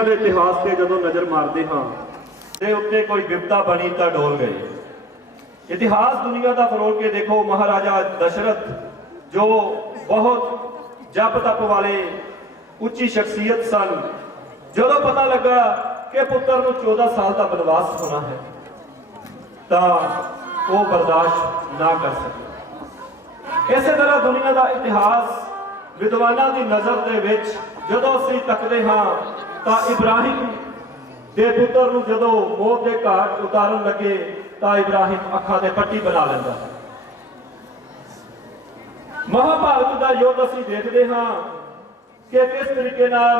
दुनिया के इतिहास से जो नज़र मारते हाँ ते उत्ते कोई विपदा बनी तो डोल गए। इतिहास दुनिया का फरोल के देखो, महाराजा दशरथ जो बहुत जप तप वाले उच्ची शख्सियत सन, जो पता लगा कि पुत्र को 14 साल का बनवास होना है तो वो बर्दाश्त ना कर सके। इस तरह दुनिया का इतिहास विद्वानों की नज़र के विच जदों असीं तकदे हाँ तो इब्राहिम के पुत्र को जदों मौत के घाट उतारन लगे तो इब्राहिम अखां ते पट्टी बना लेंदा है। महाभारत का युद्ध असीं देखते हाँ कि किस तरीके नाल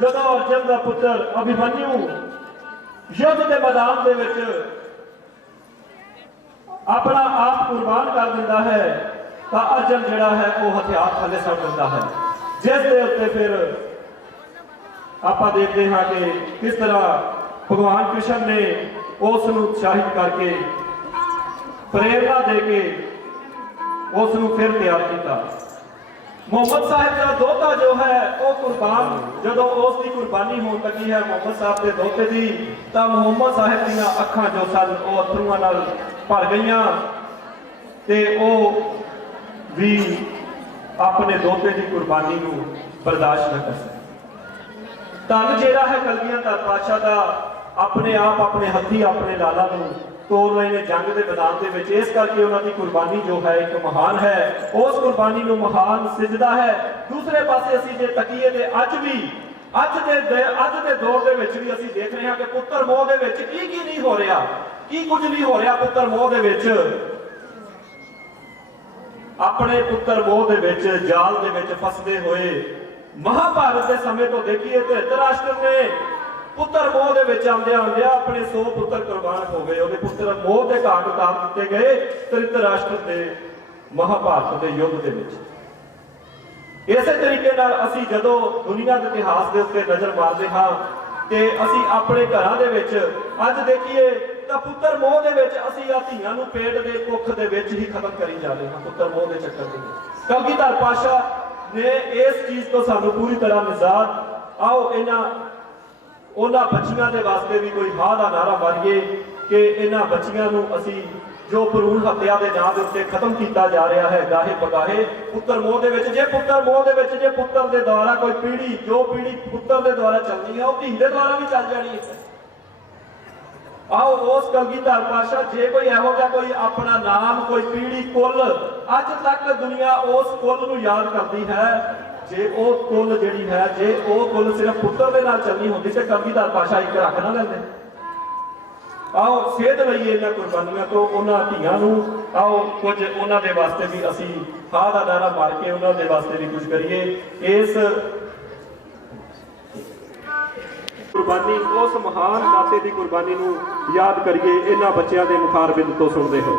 जदों अर्जुन का पुत्र अभिमन्यु युद्ध के मैदान के विच अपना आप कुर्बान कर दिंदा है तो अर्जुन जिहड़ा है वो हथियार थले सट दिंदा है, जिस दे उत्ते फिर आपां देखते हाँ कि किस तरह भगवान कृष्ण ने उसनूं उत्साहित करके प्रेरणा दे के उसनूं फिर तैयार किया। मोहम्मद साहब का दोता जो है वो कुर्बान जदों उसकी कुर्बानी हो लगी है मोहम्मद साहब के दोते की, तो मोहम्मद साहब दीयां अखां जो सन वो अथरूआं नाल भर गईयां ते वो भी अपने दोते की कुर्बानी को बर्दाश्त न कर सके। धन जिहड़ा है कलगियां दा पातशाह का अपने आप अपने हथी अपने लाला को तोड़ रहे हैं जंग के मैदान के विच, इस करके उन्होंने कुर्बानी जो है एक महान है, उस कुर्बानी को महान सिजदा है। दूसरे पासे असीं जे तकीए ते अज दे दौर दे विच भी असीं देख रहे हैं कि पुत्र मोह दे विच की नहीं हो रहा, की कुछ नहीं हो रहा। पुत्र मोह दे विच अपने पुत्र मोह दे विच जाल दे विच फसदे हुए महाभारत के समय तो देखिए तो धृतराष्ट्र ने पुत्र मोह दे विच आंदिया अपने 100 पुत्र कुर्बान हो गए, उहदे पुत्र मोह के घाट उतार दिते गए धृतराष्ट्र के महाभारत के युद्ध के विच। इस तरीके नाल असीं जदों दुनिया के इतिहास के उत्ते नज़र मारते हाँ ते असीं अपने घरां दे विच अज देखिए तो पुत्र मोह दे विच असीं आ धीआं नूं पेट दे कुख दे विच ही खत्म करी जा रहे हैं पुत्र मोह के चक्कर दे विच। कलगीधर पातशाह ने इस चीज़ तो सानू पूरी तरह निजात आओ इन्हां उन्हां बच्चियां दे वास्ते भी कोई हां दा नारा मारीए कि इन्हां बच्चियां नूं असीं जो भरूण हत्या के नाम के उत्ते खत्म किया जा रहा है गाहे बगाहे पुत्र मोह दे विच। जे पुत्र मोह दे विच जे पुत्र के द्वारा कोई पीढ़ी जो पीढ़ी पुत्र के द्वारा चलनी है वो धी के द्वारा भी चल जानी है। आओ उस कलगीधर पातशाह जे कोई इहो जिहा कोई अपना नाम कोई पीढ़ी कुल अज तक दुनिया उस कुल नूं याद करती है, जे वो कुल जिहड़ी है जे वो कुल सिर्फ पुत्र के नाल चलनी होंदी ते कलगीधर पातशाह एक रख ना लैंदे। आओ सेध लईए इन्हां कुर्बानियां तो उन्हां धीआं नूं, आओ कुछ उन्हां दे वास्ते भी असीं हां दा नारा मार के उन्हां दे वास्ते भी कुछ करिए। इस कुर्बानी उस महान दाते की कुर्बानी नूं याद करिए। इन्हां बच्चियां दे मुखारबिंद तो सुनदे हो।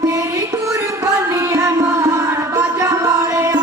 तेरी कुर्बानी है महान बाजा वाले।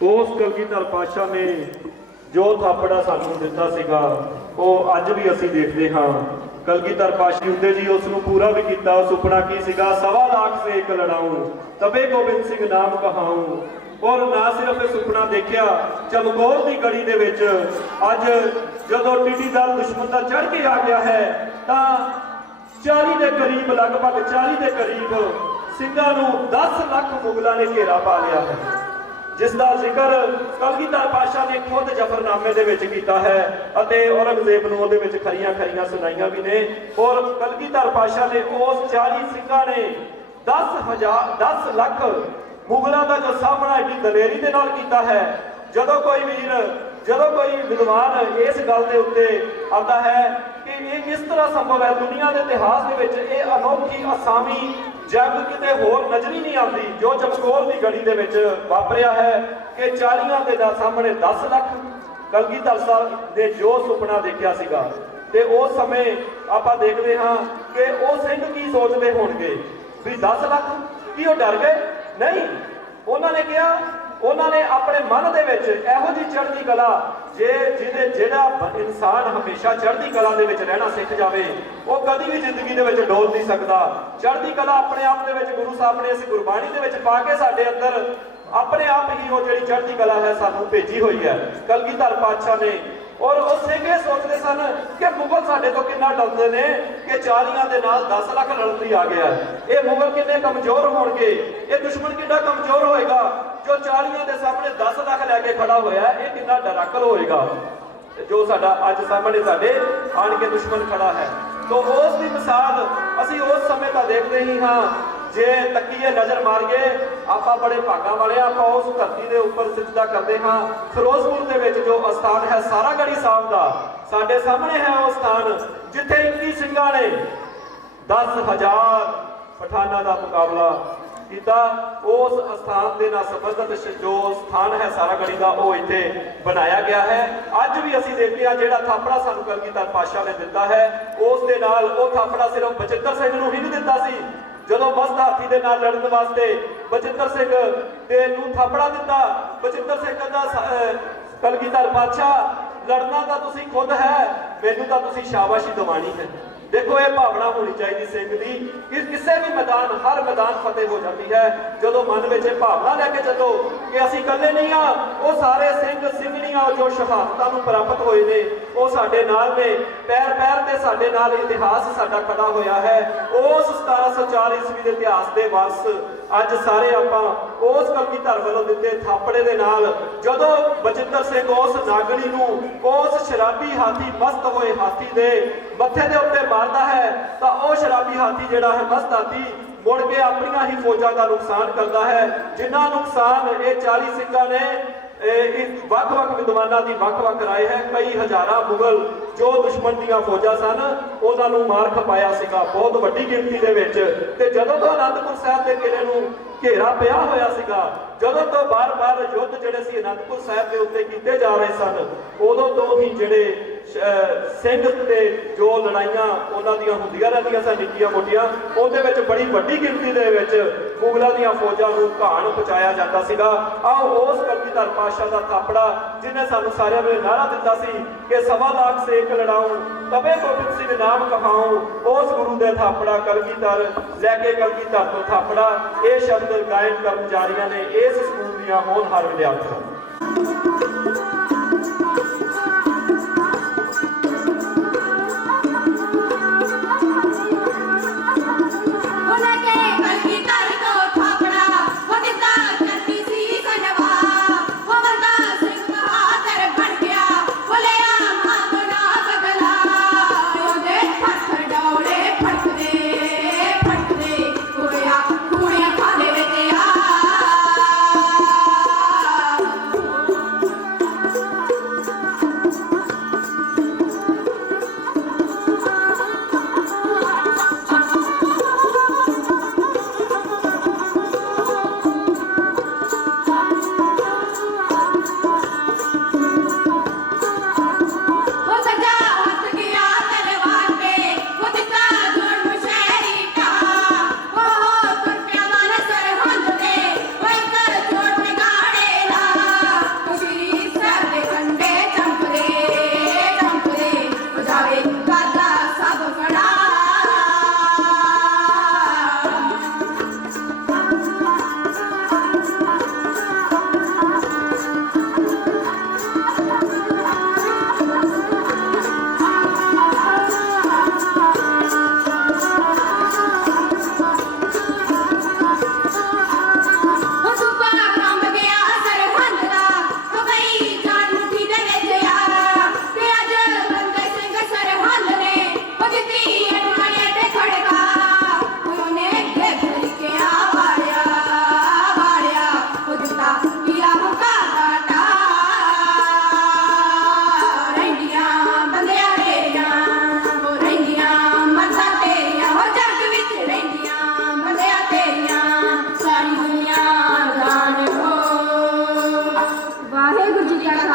ਉਸ ਕਲਗੀਧਰ ਪਾਤਸ਼ਾਹ ਨੇ ਜੋ ਥਾਪੜਾ ਸਾਨੂੰ ਦਿੱਤਾ ਸੀਗਾ ਉਹ ਅੱਜ ਵੀ ਅਸੀਂ ਦੇਖਦੇ ਹਾਂ। ਕਲਗੀਧਰ ਪਾਤਸ਼ਾਹ ਹੁੰਦੇ ਜੀ ਉਸ ਨੂੰ ਪੂਰਾ ਵੀ ਕੀਤਾ। ਉਹ ਸੁਪਨਾ ਕੀ ਸੀਗਾ? 1.25 ਲੱਖ ਸੇ ਇੱਕ ਲੜਾਊਂ ਤਬੇ ਗੋਬਿੰਦ ਸਿੰਘ ਨਾਮ ਕਹਾਊਂ। ਔਰ ਨਾ ਸਿਰਫ ਇਹ ਸੁਪਨਾ ਦੇਖਿਆ, ਚਮਕੌਰ ਦੀ ਗੜੀ ਦੇ ਵਿੱਚ ਅੱਜ ਜਦੋਂ ਟਿੱਡੀ ਦਲ ਦੁਸ਼ਮਣ ਦਾ ਚੜ੍ਹ ਕੇ ਆ ਗਿਆ ਹੈ ਤਾਂ 40 ਦੇ ਕਰੀਬ, ਲਗਭਗ 40 ਦੇ ਕਰੀਬ ਸਿੰਘਾਂ ਨੂੰ 10 ਲੱਖ ਮੁਗਲਾਂ ਨੇ ਘੇਰਾ ਪਾ ਲਿਆ ਹੈ, ਜਿਸ ਦਾ ਜ਼ਿਕਰ ਕਲਗੀਧਰ ਪਾਤਸ਼ਾਹ ਨੇ ਖੁਦ ਜ਼ਫਰਨਾਮੇ ਦੇ ਵਿੱਚ ਕੀਤਾ ਹੈ ਅਤੇ ਔਰੰਗਜ਼ੇਬ ਨੂੰ ਉਹਦੇ ਵਿੱਚ ਖਰੀਆਂ ਸੁਣਾਈਆਂ ਵੀ ਨੇ। ਔਰ ਕਲਗੀਧਰ ਪਾਤਸ਼ਾਹ ਨੇ ਉਸ 40 ਸਿੰਘਾਂ ਨੇ 10 ਲੱਖ ਮੁਗਲਾਂ ਦਾ ਜੋ ਸਾਹਮਣਾ ਏਡੀ ਦਲੇਰੀ ਦੇ ਨਾਲ ਕੀਤਾ ਹੈ। ਜਦੋਂ ਕੋਈ ਵੀਰ, ਜਦੋਂ ਕੋਈ ਵਿਦਵਾਨ ਇਸ ਗੱਲ ਦੇ ਉੱਤੇ ਆਉਂਦਾ ਹੈ ਕਿ ਇਹ ਕਿਸ ਤਰ੍ਹਾਂ ਸੰਭਵ ਹੈ, ਦੁਨੀਆ ਦੇ ਇਤਿਹਾਸ ਦੇ ਵਿੱਚ ਇਹ ਅਨੋਖੀ ਅਸਾਮੀ ਜੰਗ ਕਿਤੇ ਹੋਰ ਨਜ਼ਰ ਹੀ ਨਹੀਂ ਆਉਂਦੀ ਜੋ ਚਮਕੌਰ ਦੀ ਗੜੀ ਦੇ ਵਿੱਚ ਵਾਪਰਿਆ ਹੈ ਕਿ 40 ਦੇ ਸਾਹਮਣੇ 10 ਲੱਖ। ਕਲਗੀਧਰ ਸਾਹਿਬ ਨੇ ਜੋ ਸੁਪਨਾ ਦੇਖਿਆ ਸੀਗਾ ਤੇ ਉਸ ਸਮੇਂ ਆਪਾਂ ਦੇਖਦੇ ਹਾਂ ਕਿ ਉਹ ਸਿੰਘ ਕੀ ਸੋਚਦੇ ਹੋਣਗੇ ਵੀ 10 ਲੱਖ ਕੀ ਉਹ ਡਰ ਗਏ? ਨਹੀਂ, ਉਹਨਾਂ ਨੇ ਕਿਹਾ, ਉਹਨਾਂ ਨੇ ਆਪਣੇ ਮਨ ਦੇ ਵਿੱਚ ਇਹੋ ਜਿਹੀ ਚੜ੍ਹਦੀ ਕਲਾ ਜਿਹੜਾ ਇਨਸਾਨ ਹਮੇਸ਼ਾ ਚੜ੍ਹਦੀ ਕਲਾ ਦੇ ਵਿੱਚ ਰਹਿਣਾ ਸਿੱਖ ਜਾਵੇ ਉਹ ਕਦੀ ਵੀ ਜ਼ਿੰਦਗੀ ਦੇ ਵਿੱਚ ਡੋਲ ਨਹੀਂ ਸਕਦਾ। ਚੜ੍ਹਦੀ ਕਲਾ ਆਪਣੇ ਆਪ ਦੇ ਵਿੱਚ ਗੁਰੂ ਸਾਹਿਬ ਨੇ ਇਸ ਗੁਰਬਾਣੀ ਦੇ ਵਿੱਚ ਪਾ ਕੇ ਸਾਡੇ ਅੰਦਰ ਆਪਣੇ ਆਪ ਹੀ ਉਹ ਜਿਹੜੀ ਚੜ੍ਹਦੀ ਕਲਾ ਹੈ ਸਾਨੂੰ ਭੇਜੀ ਹੋਈ ਹੈ ਕਲਗੀਧਰ ਪਾਤਸ਼ਾਹ ਨੇ। ਔਰ ਉਹ ਸਿੰਘ ਇਹ ਸੋਚਦੇ ਸਨ ਕਿ ਮੁਗਲ ਸਾਡੇ ਤੋਂ ਕਿੰਨਾ ਡਰਦੇ ਨੇ ਕਿ 40 ਦੇ ਨਾਲ 10 ਲੱਖ ਲੜਨ ਲਈ ਆ ਗਿਆ। ਇਹ ਮੁਗਲ ਕਿੰਨੇ ਕਮਜ਼ੋਰ ਹੋਣਗੇ, ਇਹ ਦੁਸ਼ਮਣ ਕਿੰਨਾ ਕਮਜ਼ੋਰ ਹੋਏਗਾ ਜੋ 40 ਦੇ ਸਾਹਮਣੇ 10 ਲੱਖ ਲੈ ਕੇ ਖੜਾ ਹੋਇਆ, ਇਹ ਕਿੰਨਾ ਡਰਾਕਲ ਹੋਏਗਾ ਜੋ ਸਾਡਾ ਅੱਜ ਸਾਹਮਣੇ ਸਾਡੇ ਆਣ ਕੇ ਦੁਸ਼ਮਣ ਖੜਾ ਹੈ। ਤੋਂ ਉਸ ਦੀ ਮਿਸਾਲ ਅਸੀਂ ਉਸ ਸਮੇਂ ਤਾਂ ਦੇਖਦੇ ਹੀ ਹਾਂ। ਜੇ ਤੱਕੀਏ ਨਜ਼ਰ ਮਾਰੀਏ, ਆਪਾਂ ਬੜੇ ਭਾਗਾਂ ਵਾਲੇ, ਆਪਾਂ ਉਸ ਧਰਤੀ ਦੇ ਉੱਪਰ ਸਿਜਦਾ ਕਰਦੇ ਹਾਂ। ਫਿਰੋਜ਼ਪੁਰ ਦੇ ਵਿੱਚ ਜੋ ਅਸਥਾਨ ਹੈ ਸਾਰਾਗੜ੍ਹੀ ਸਾਹਿਬ ਦਾ, ਸਾਡੇ ਸਾਹਮਣੇ ਹੈ ਉਹ ਸਥਾਨ ਜਿੱਥੇ 21 ਸਿੰਘਾਂ ਨੇ 10,000 ਪਠਾਨਾਂ ਦਾ ਮੁਕਾਬਲਾ ਕੀਤਾ। ਉਸ ਅਸਥਾਨ ਦੇ ਨਾਲ ਸੰਬੰਧਿਤ ਜੋ ਸਥਾਨ ਹੈ ਸਾਰਾਗੜ੍ਹੀ ਦਾ ਉਹ ਇੱਥੇ ਬਣਾਇਆ ਗਿਆ ਹੈ। ਅੱਜ ਵੀ ਅਸੀਂ ਦੇਖਦੇ ਹਾਂ ਜਿਹੜਾ ਥਾਪੜਾ ਸਾਨੂੰ ਕਲਗੀਧਰ ਪਾਤਸ਼ਾਹ ਨੇ ਦਿੱਤਾ ਹੈ ਉਸ ਦੇ ਨਾਲ ਉਹ ਥਾਪੜਾ ਸਿਰਫ ਬਚਿੱਤਰ ਸਿੰਘ ਨੂੰ ਹੀ ਨਹੀਂ ਦਿੱਤਾ ਸੀ। ਜਦੋਂ ਮਸਤ ਹਾਥੀ ਦੇ ਨਾਲ ਲੜਨ ਵਾਸਤੇ ਬਚਿੱਤਰ ਸਿੰਘ ਦੇ ਨੂੰ ਥਾਪੜਾ ਦਿੱਤਾ, ਬਚਿੱਤਰ ਸਿੰਘ ਦਾ ਕਲਗੀਧਰ ਪਾਤਸ਼ਾਹ ਲੜਨਾ ਤਾਂ ਤੁਸੀਂ ਖੁਦ ਹੈ, ਮੈਨੂੰ ਤਾਂ ਤੁਸੀਂ ਸ਼ਾਬਾਸ਼ੀ ਦਿਵਾਣੀ ਹੈ। ਦੇਖੋ ਇਹ ਭਾਵਨਾ ਹੋਣੀ ਚਾਹੀਦੀ ਸਿੰਘ ਦੀ ਕਿ ਕਿਸੇ ਵੀ ਮੈਦਾਨ, ਹਰ ਮੈਦਾਨ ਫਤਿਹ ਹੋ ਜਾਂਦੀ ਹੈ ਜਦੋਂ ਮਨ ਵਿੱਚ ਇਹ ਭਾਵਨਾ ਲੈ ਕੇ ਚੱਲੋ ਕਿ ਅਸੀਂ ਇਕੱਲੇ ਨਹੀਂ ਆ, ਉਹ ਸਾਰੇ ਸਿੰਘ ਸਿੰਘਣੀਆਂ ਜੋ ਸ਼ਹਾਦਤਾਂ ਨੂੰ ਪ੍ਰਾਪਤ ਹੋਏ ਨੇ ਉਹ ਸਾਡੇ ਨਾਲ ਨੇ, ਪੈਰ ਪੈਰ ਤੇ ਸਾਡੇ ਨਾਲ ਇਤਿਹਾਸ ਸਾਡਾ ਖੜਾ ਹੋਇਆ ਹੈ। ਉਸ 1704 ਈਸਵੀ ਦੇ ਇਤਿਹਾਸ ਦੇ ਵਾਰਸ ਅੱਜ ਸਾਰੇ ਆਪਾਂ ਉਸ ਕਲਗੀਧਰ ਵੱਲੋਂ ਦਿੱਤੇ ਥਾਪੜੇ ਦੇ ਨਾਲ ਜਦੋਂ ਬਚਿੱਤਰ ਸਿੰਘ ਉਸ ਨਾਗਣੀ ਨੂੰ, ਉਸ ਸ਼ਰਾਬੀ ਹਾਥੀ, ਮਸਤ ਹੋਏ ਹਾਥੀ ਦੇ ਮੱਥੇ ਦੇ ਉੱਤੇ ਮਾਰਦਾ ਹੈ ਤਾਂ ਉਹ ਸ਼ਰਾਬੀ ਹਾਥੀ ਜਿਹੜਾ ਹੈ, ਮਸਤ ਹਾਥੀ, ਮੁੜ ਕੇ ਆਪਣੀਆਂ ਹੀ ਫੌਜਾਂ ਦਾ ਨੁਕਸਾਨ ਕਰਦਾ ਹੈ। ਜਿੰਨਾ ਨੁਕਸਾਨ ਇਹ 40 ਸਿੰਘਾਂ ਨੇ ਵੱਖ-ਵੱਖ ਵਿਦਵਾਨਾਂ ਦੀ ਵੱਖ-ਵੱਖ ਰਾਏ ਹੈ, ਕਈ ਹਜ਼ਾਰਾਂ ਮੁਗਲ ਜੋ ਦੁਸ਼ਮਣ ਦੀਆਂ ਫੌਜਾਂ ਸਨ ਉਹਨਾਂ ਨੂੰ ਮਾਰ ਖਪਾਇਆ ਸੀਗਾ ਬਹੁਤ ਵੱਡੀ ਗਿਣਤੀ ਦੇ ਵਿੱਚ। ਤੇ ਜਦੋਂ ਤੋਂ ਅਨੰਦਪੁਰ ਸਾਹਿਬ ਦੇ ਕਿਲੇ ਨੂੰ ਘੇਰਾ ਪਿਆ ਹੋਇਆ ਸੀਗਾ, ਜਦੋਂ ਤੋਂ ਬਾਰ-ਬਾਰ ਯੁੱਧ ਜਿਹੜੇ ਸੀ ਅਨੰਦਪੁਰ ਸਾਹਿਬ ਦੇ ਉੱਤੇ ਕੀਤੇ ਜਾ ਰਹੇ ਸਨ, ਉਦੋਂ ਤੋਂ ਹੀ ਜਿਹੜੇ ਸਿੰਘ ਤੇ ਜੋ ਲੜਾਈਆਂ ਉਹਨਾਂ ਦੀਆਂ ਹੁੰਦੀਆਂ ਰਹਿੰਦੀਆਂ ਸਨ ਨਿੱਕੀਆਂ ਮੋਟੀਆਂ, ਉਹਦੇ ਵਿੱਚ ਬੜੀ ਵੱਡੀ ਗਿਣਤੀ ਦੇ ਵਿੱਚ ਮੁਗਲਾਂ ਦੀਆਂ ਫੌਜਾਂ ਨੂੰ ਘਾਣ ਪਹੁੰਚਾਇਆ ਜਾਂਦਾ ਸੀਗਾ। ਆਓ ਉਸ ਕਲਗੀਧਰ ਪਾਤਸ਼ਾਹ ਦਾ ਥਾਪੜਾ ਜਿਹਨੇ ਸਾਨੂੰ ਸਾਰਿਆਂ ਨੂੰ ਨਾਅਰਾ ਦਿੱਤਾ ਸੀ ਕਿ 1.25 ਲੱਖ ਸੇ ਇੱਕ ਲੜਾਊਂ ਤਬੇ ਗੋਬਿੰਦ ਸਿੰਘ ਨਾਮ ਕਹਾਊਂ, ਉਸ ਗੁਰੂ ਦੇ ਥਾਪੜਾ ਕਲਗੀਧਰ ਲੈ ਕੇ ਕਲਗੀਧਰ ਤੋਂ ਥਾਪੜਾ, ਇਹ ਸ਼ਬਦ ਗਾਇਨ ਕਰਮਚਾਰੀਆਂ ਨੇ ਇਸ ਸਕੂਲ ਦੀਆਂ ਹੋਣਹਾਰ ਵਿਦਿਆਰਥੀਆਂ।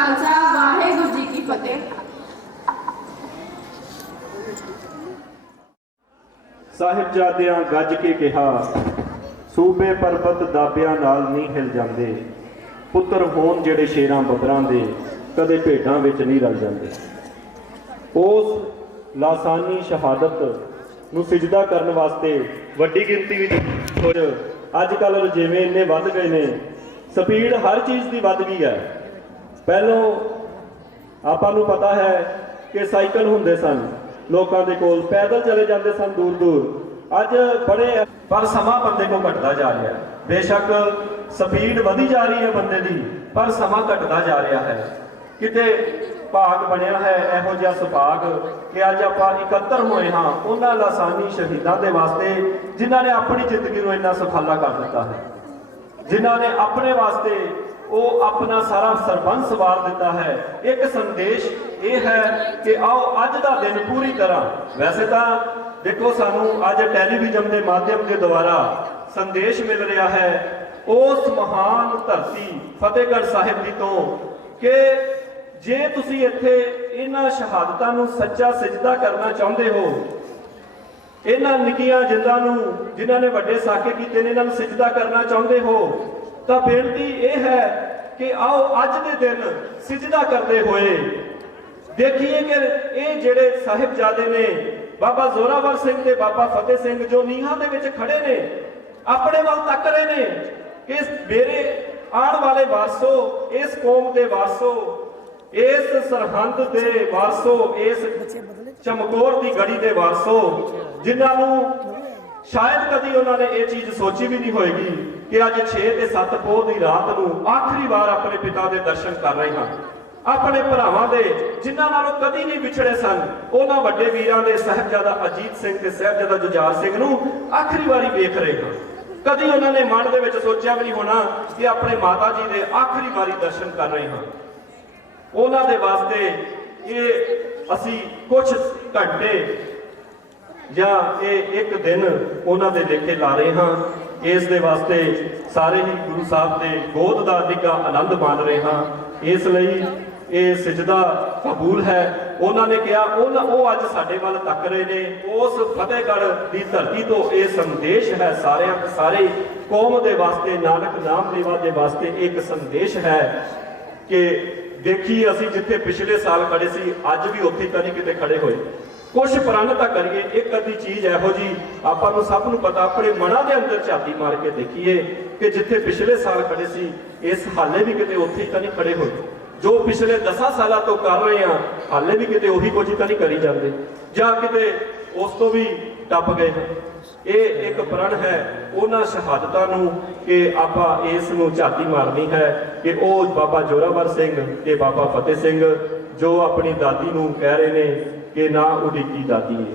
खालसा वाहेगुरु जी की फतेह। ਸਾਹਿਬਜ਼ਾਦਿਆਂ ਗੱਜ ਕੇ ਕਿਹਾ, ਸੂਬੇ ਪਰਬਤ ਦਾਬਿਆਂ ਨਾਲ ਨਹੀਂ ਹਿਲ ਜਾਂਦੇ, ਪੁੱਤਰ ਹੋਣ ਜਿਹੜੇ ਸ਼ੇਰਾਂ ਬੱਦਰਾਂ ਦੇ, ਕਦੇ ਭੇਡਾਂ ਵਿੱਚ ਨਹੀਂ ਰਲ ਜਾਂਦੇ। ਉਸ ਲਾਸਾਨੀ ਸ਼ਹਾਦਤ ਨੂੰ ਸਿਜਦਾ ਕਰਨ ਵਾਸਤੇ ਵੱਡੀ ਗਿਣਤੀ ਵਿੱਚ ਕੁਝ ਅੱਜ ਕੱਲ੍ਹ ਰੁਝੇਵੇਂ ਇੰਨੇ ਵੱਧ ਗਏ ਨੇ, ਸਪੀਡ ਹਰ ਚੀਜ਼ ਦੀ ਵੱਧ ਗਈ ਹੈ। ਪਹਿਲੋਂ ਆਪਾਂ ਨੂੰ ਪਤਾ ਹੈ ਕਿ ਸਾਈਕਲ ਹੁੰਦੇ ਸਨ ਲੋਕਾਂ ਦੇ ਕੋਲ, ਪੈਦਲ ਚਲੇ ਜਾਂਦੇ ਸਨ ਦੂਰ ਦੂਰ। ਅੱਜ ਬੜੇ ਪਰ ਸਮਾਂ ਬੰਦੇ ਕੋਲ ਘਟਦਾ ਜਾ ਰਿਹਾ ਹੈ। ਬੇਸ਼ੱਕ ਸਪੀਡ ਵਧੀ ਜਾ ਰਹੀ ਹੈ ਬੰਦੇ ਦੀ, ਪਰ ਸਮਾਂ ਘਟਦਾ ਜਾ ਰਿਹਾ ਹੈ। ਕਿਤੇ ਭਾਗ ਬਣਿਆ ਹੈ ਇਹੋ ਜਿਹਾ ਸੁਭਾਗ ਕਿ ਅੱਜ ਆਪਾਂ ਇਕੱਤਰ ਹੋਏ ਹਾਂ ਉਹਨਾਂ ਲਾਸਾਨੀ ਸ਼ਹੀਦਾਂ ਦੇ ਵਾਸਤੇ, ਜਿਨ੍ਹਾਂ ਨੇ ਆਪਣੀ ਜ਼ਿੰਦਗੀ ਨੂੰ ਇੰਨਾ ਸੁਖਾਲਾ ਕਰ ਦਿੱਤਾ ਹੈ, ਜਿਨ੍ਹਾਂ ਨੇ ਆਪਣੇ ਵਾਸਤੇ ਉਹ ਆਪਣਾ ਸਾਰਾ ਸਰਬੰਸ ਵਾਰ ਦਿੱਤਾ ਹੈ। ਇੱਕ ਸੰਦੇਸ਼ ਇਹ ਹੈ ਕਿ ਆਓ ਅੱਜ ਦਾ ਦਿਨ ਪੂਰੀ ਤਰ੍ਹਾਂ, ਵੈਸੇ ਤਾਂ ਦੇਖੋ ਸਾਨੂੰ ਅੱਜ ਟੈਲੀਵਿਜ਼ਨ ਦੇ ਮਾਧਿਅਮ ਦੇ ਦੁਆਰਾ ਸੰਦੇਸ਼ ਮਿਲ ਰਿਹਾ ਹੈ ਉਸ ਮਹਾਨ ਧਰਤੀ ਫਤਿਹਗੜ੍ਹ ਸਾਹਿਬ ਦੀ ਤੋਂ ਕਿ ਜੇ ਤੁਸੀਂ ਇੱਥੇ ਇਹਨਾਂ ਸ਼ਹਾਦਤਾਂ ਨੂੰ ਸੱਚਾ ਸਿਜਦਾ ਕਰਨਾ ਚਾਹੁੰਦੇ ਹੋ, ਇਹਨਾਂ ਨਿੱਕੀਆਂ ਜਿੰਦਾਂ ਨੂੰ ਜਿਨ੍ਹਾਂ ਨੇ ਵੱਡੇ ਸਾਕੇ ਕੀਤੇ ਨੇ ਇਹਨਾਂ ਨੂੰ ਸਿਜਦਾ ਕਰਨਾ ਚਾਹੁੰਦੇ ਹੋ, ਤਾਂ ਬੇਨਤੀ ਇਹ ਹੈ ਕਿ ਆਓ ਅੱਜ ਦੇ ਦਿਨ ਸਿਜਦਾ ਕਰਦੇ ਹੋਏ ਦੇਖੀਏ ਕਿ ਇਹ ਜਿਹੜੇ ਸਾਹਿਬਜ਼ਾਦੇ ਨੇ ਬਾਬਾ ਜ਼ੋਰਾਵਰ ਸਿੰਘ ਤੇ ਬਾਬਾ ਫਤਿਹ ਸਿੰਘ ਜੋ ਨੀਹਾਂ ਦੇ ਵਿੱਚ ਖੜੇ ਨੇ, ਆਪਣੇ ਵੱਲ ਤੱਕ ਰਹੇ ਨੇ ਕਿ ਮੇਰੇ ਆਉਣ ਵਾਲੇ ਵਾਰਸੋ, ਇਸ ਕੌਮ ਦੇ ਵਾਰਸੋ, ਇਸ ਸਰਹੰਦ ਦੇ ਵਾਰਸੋ, ਇਸ ਚਮਕੌਰ ਦੀ ਗੜੀ ਦੇ ਵਾਰਸੋ, ਜਿਨ੍ਹਾਂ ਨੂੰ ਸ਼ਾਇਦ ਕਦੀ ਉਹਨਾਂ ਨੇ ਇਹ ਚੀਜ਼ ਸੋਚੀ ਵੀ ਨਹੀਂ ਹੋਏਗੀ ਕਿ ਅੱਜ 6 ਤੇ 7 ਪੋਹ ਦੀ ਰਾਤ ਨੂੰ ਆਖਰੀ ਵਾਰ ਆਪਣੇ ਪਿਤਾ ਦੇ ਦਰਸ਼ਨ ਕਰ ਰਹੇ ਹਾਂ, ਆਪਣੇ ਭਰਾਵਾਂ ਦੇ ਜਿਨ੍ਹਾਂ ਨਾਲੋਂ ਕਦੀ ਨਹੀਂ ਵਿਛੜੇ ਸਨ, ਉਹਨਾਂ ਵੱਡੇ ਵੀਰਾਂ ਦੇ ਸਾਹਿਬਜ਼ਾਦਾ ਅਜੀਤ ਸਿੰਘ ਤੇ ਸਾਹਿਬਜ਼ਾਦਾ ਜੁਝਾਰ ਸਿੰਘ ਨੂੰ ਆਖਰੀ ਵਾਰੀ ਵੇਖ ਰਹੇ ਹਾਂ। ਕਦੀ ਉਹਨਾਂ ਨੇ ਮਨ ਦੇ ਵਿੱਚ ਸੋਚਿਆ ਵੀ ਨਹੀਂ ਹੋਣਾ ਕਿ ਆਪਣੇ ਮਾਤਾ ਜੀ ਦੇ ਆਖਰੀ ਵਾਰੀ ਦਰਸ਼ਨ ਕਰ ਰਹੇ ਹਾਂ। ਉਹਨਾਂ ਦੇ ਵਾਸਤੇ ਇਹ ਅਸੀਂ ਕੁਝ ਘੰਟੇ ਜਾਂ ਇਹ ਇੱਕ ਦਿਨ ਉਹਨਾਂ ਦੇ ਲੇਖੇ ਲਾ ਰਹੇ ਹਾਂ। ਇਸ ਦੇ ਵਾਸਤੇ ਸਾਰੇ ਹੀ ਗੁਰੂ ਸਾਹਿਬ ਦੇ ਗੋਦ ਦਾ ਨਿੱਘਾ ਆਨੰਦ ਮਾਣ ਰਹੇ ਹਾਂ। ਇਸ ਲਈ ਇਹ ਸਿਜਦਾ ਕਬੂਲ ਹੈ। ਉਹਨਾਂ ਨੇ ਕਿਹਾ ਉਹ ਅੱਜ ਸਾਡੇ ਵੱਲ ਤੱਕ ਰਹੇ ਨੇ। ਉਸ ਫਤਿਹਗੜ੍ਹ ਦੀ ਧਰਤੀ ਤੋਂ ਇਹ ਸੰਦੇਸ਼ ਹੈ ਸਾਰੇ ਕੌਮ ਦੇ ਵਾਸਤੇ, ਨਾਨਕ ਨਾਮ ਲੇਵਾ ਦੇ ਵਾਸਤੇ ਇੱਕ ਸੰਦੇਸ਼ ਹੈ ਕਿ ਦੇਖੀ ਅਸੀਂ ਜਿੱਥੇ ਪਿਛਲੇ ਸਾਲ ਖੜੇ ਸੀ ਅੱਜ ਵੀ ਉੱਥੇ ਤਾਂ ਨਹੀਂ ਕਿਤੇ ਖੜੇ ਹੋਏ। ਕੁਛ ਪ੍ਰਣ ਤਾਂ ਕਰੀਏ, ਇੱਕ ਅੱਧੀ ਚੀਜ਼ ਇਹੋ ਜੀ ਆਪਾਂ ਨੂੰ ਸਭ ਨੂੰ ਪਤਾ, ਆਪਣੇ ਮਨਾਂ ਦੇ ਅੰਦਰ ਝਾਤੀ ਮਾਰ ਕੇ ਦੇਖੀਏ ਕਿ ਜਿੱਥੇ ਪਿਛਲੇ ਸਾਲ ਖੜੇ ਸੀ ਇਸ ਹਾਲੇ ਵੀ ਕਿਤੇ ਉੱਥੇ ਤਾਂ ਨਹੀਂ ਖੜੇ ਹੋਏ। ਜੋ ਪਿਛਲੇ 10 ਸਾਲਾਂ ਤੋਂ ਕਰ ਰਹੇ ਹਾਂ ਹਾਲੇ ਵੀ ਕਿਤੇ ਉਹੀ ਕੁਝ ਤਾਂ ਨਹੀਂ ਕਰੀ ਜਾਂਦੇ, ਜਾਂ ਕਿਤੇ ਉਸ ਤੋਂ ਵੀ ਟੱਪ ਗਏ। ਇਹ ਇੱਕ ਪ੍ਰਣ ਹੈ ਉਹਨਾਂ ਸ਼ਹਾਦਤਾਂ ਨੂੰ ਕਿ ਆਪਾਂ ਇਸ ਨੂੰ ਝਾਤੀ ਮਾਰਨੀ ਹੈ ਕਿ ਉਹ ਬਾਬਾ ਜ਼ੋਰਾਵਰ ਸਿੰਘ ਤੇ ਬਾਬਾ ਫਤਿਹ ਸਿੰਘ ਜੋ ਆਪਣੀ ਦਾਦੀ ਨੂੰ ਕਹਿ ਰਹੇ ਨੇ ਕਿ ਨਾ ਉਡੀਕੀ ਦਾਦੀ,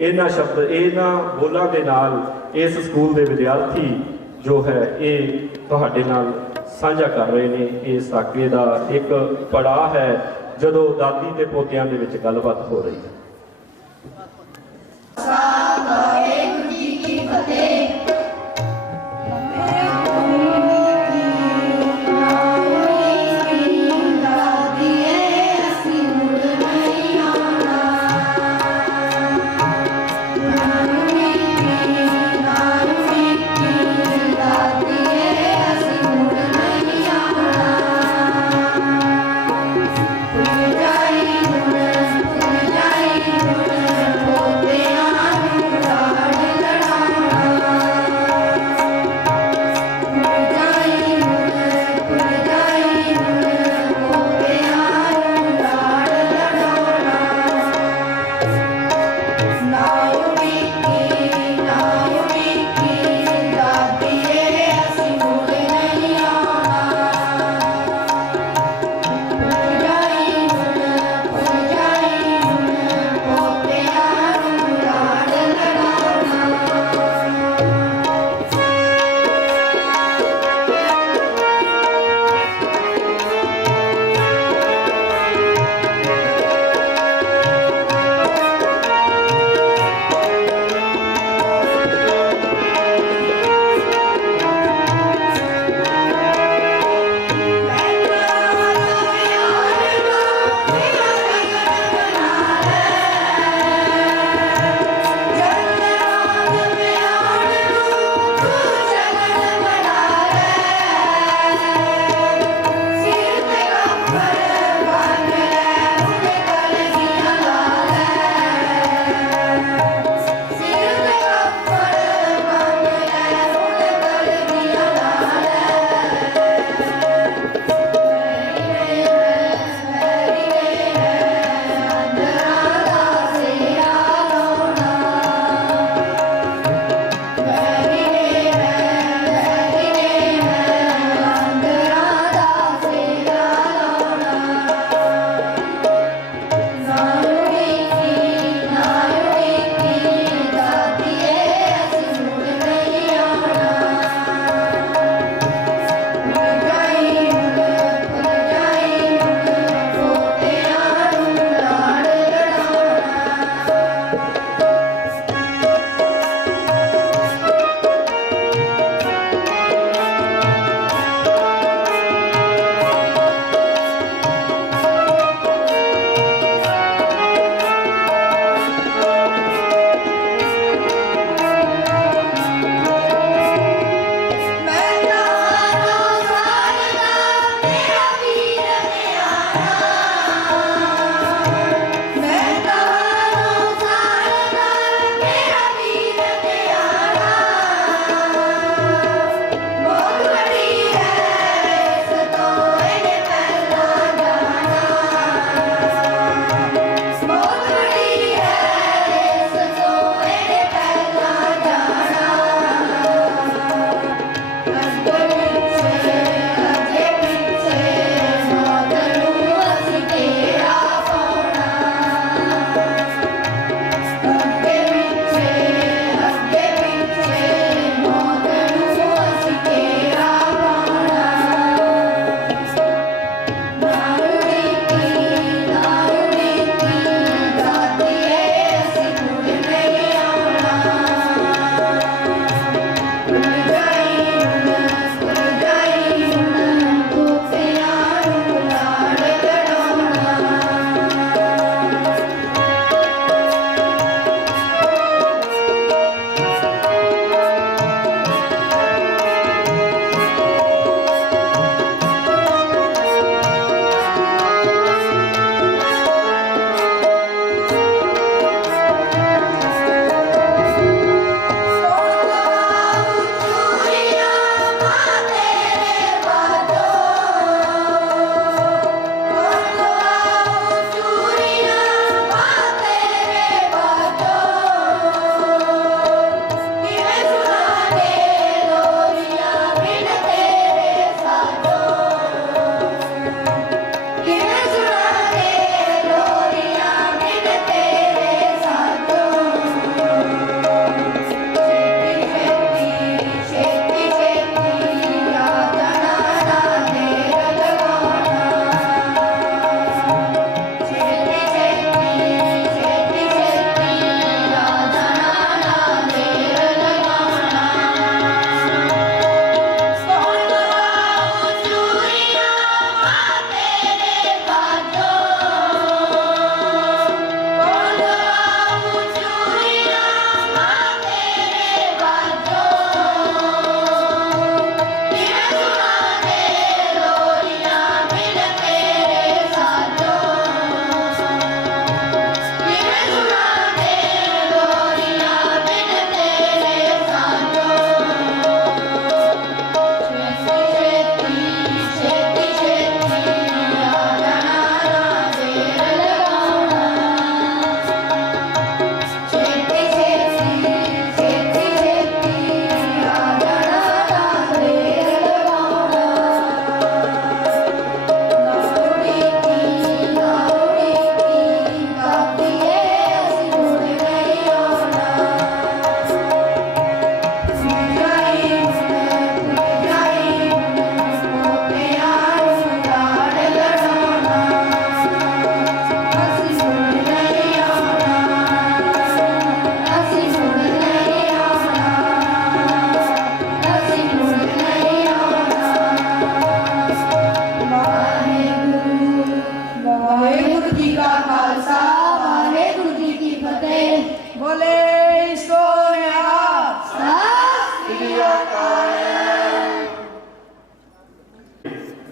ਇਹਨਾਂ ਸ਼ਬਦ ਇਹਨਾਂ ਬੋਲਾਂ ਦੇ ਨਾਲ ਇਸ ਸਕੂਲ ਦੇ ਵਿਦਿਆਰਥੀ ਜੋ ਹੈ ਇਹ ਤੁਹਾਡੇ ਨਾਲ ਸਾਂਝਾ ਕਰ ਰਹੇ ਨੇ। ਇਹ ਸਾਕੇ ਦਾ ਇੱਕ ਪੜਾਅ ਹੈ ਜਦੋਂ ਦਾਦੀ ਤੇ ਪੋਤਿਆਂ ਦੇ ਵਿੱਚ ਗੱਲਬਾਤ ਹੋ ਰਹੀ ਹੈ। वाहेगुरु जी की फतेह। Thank you.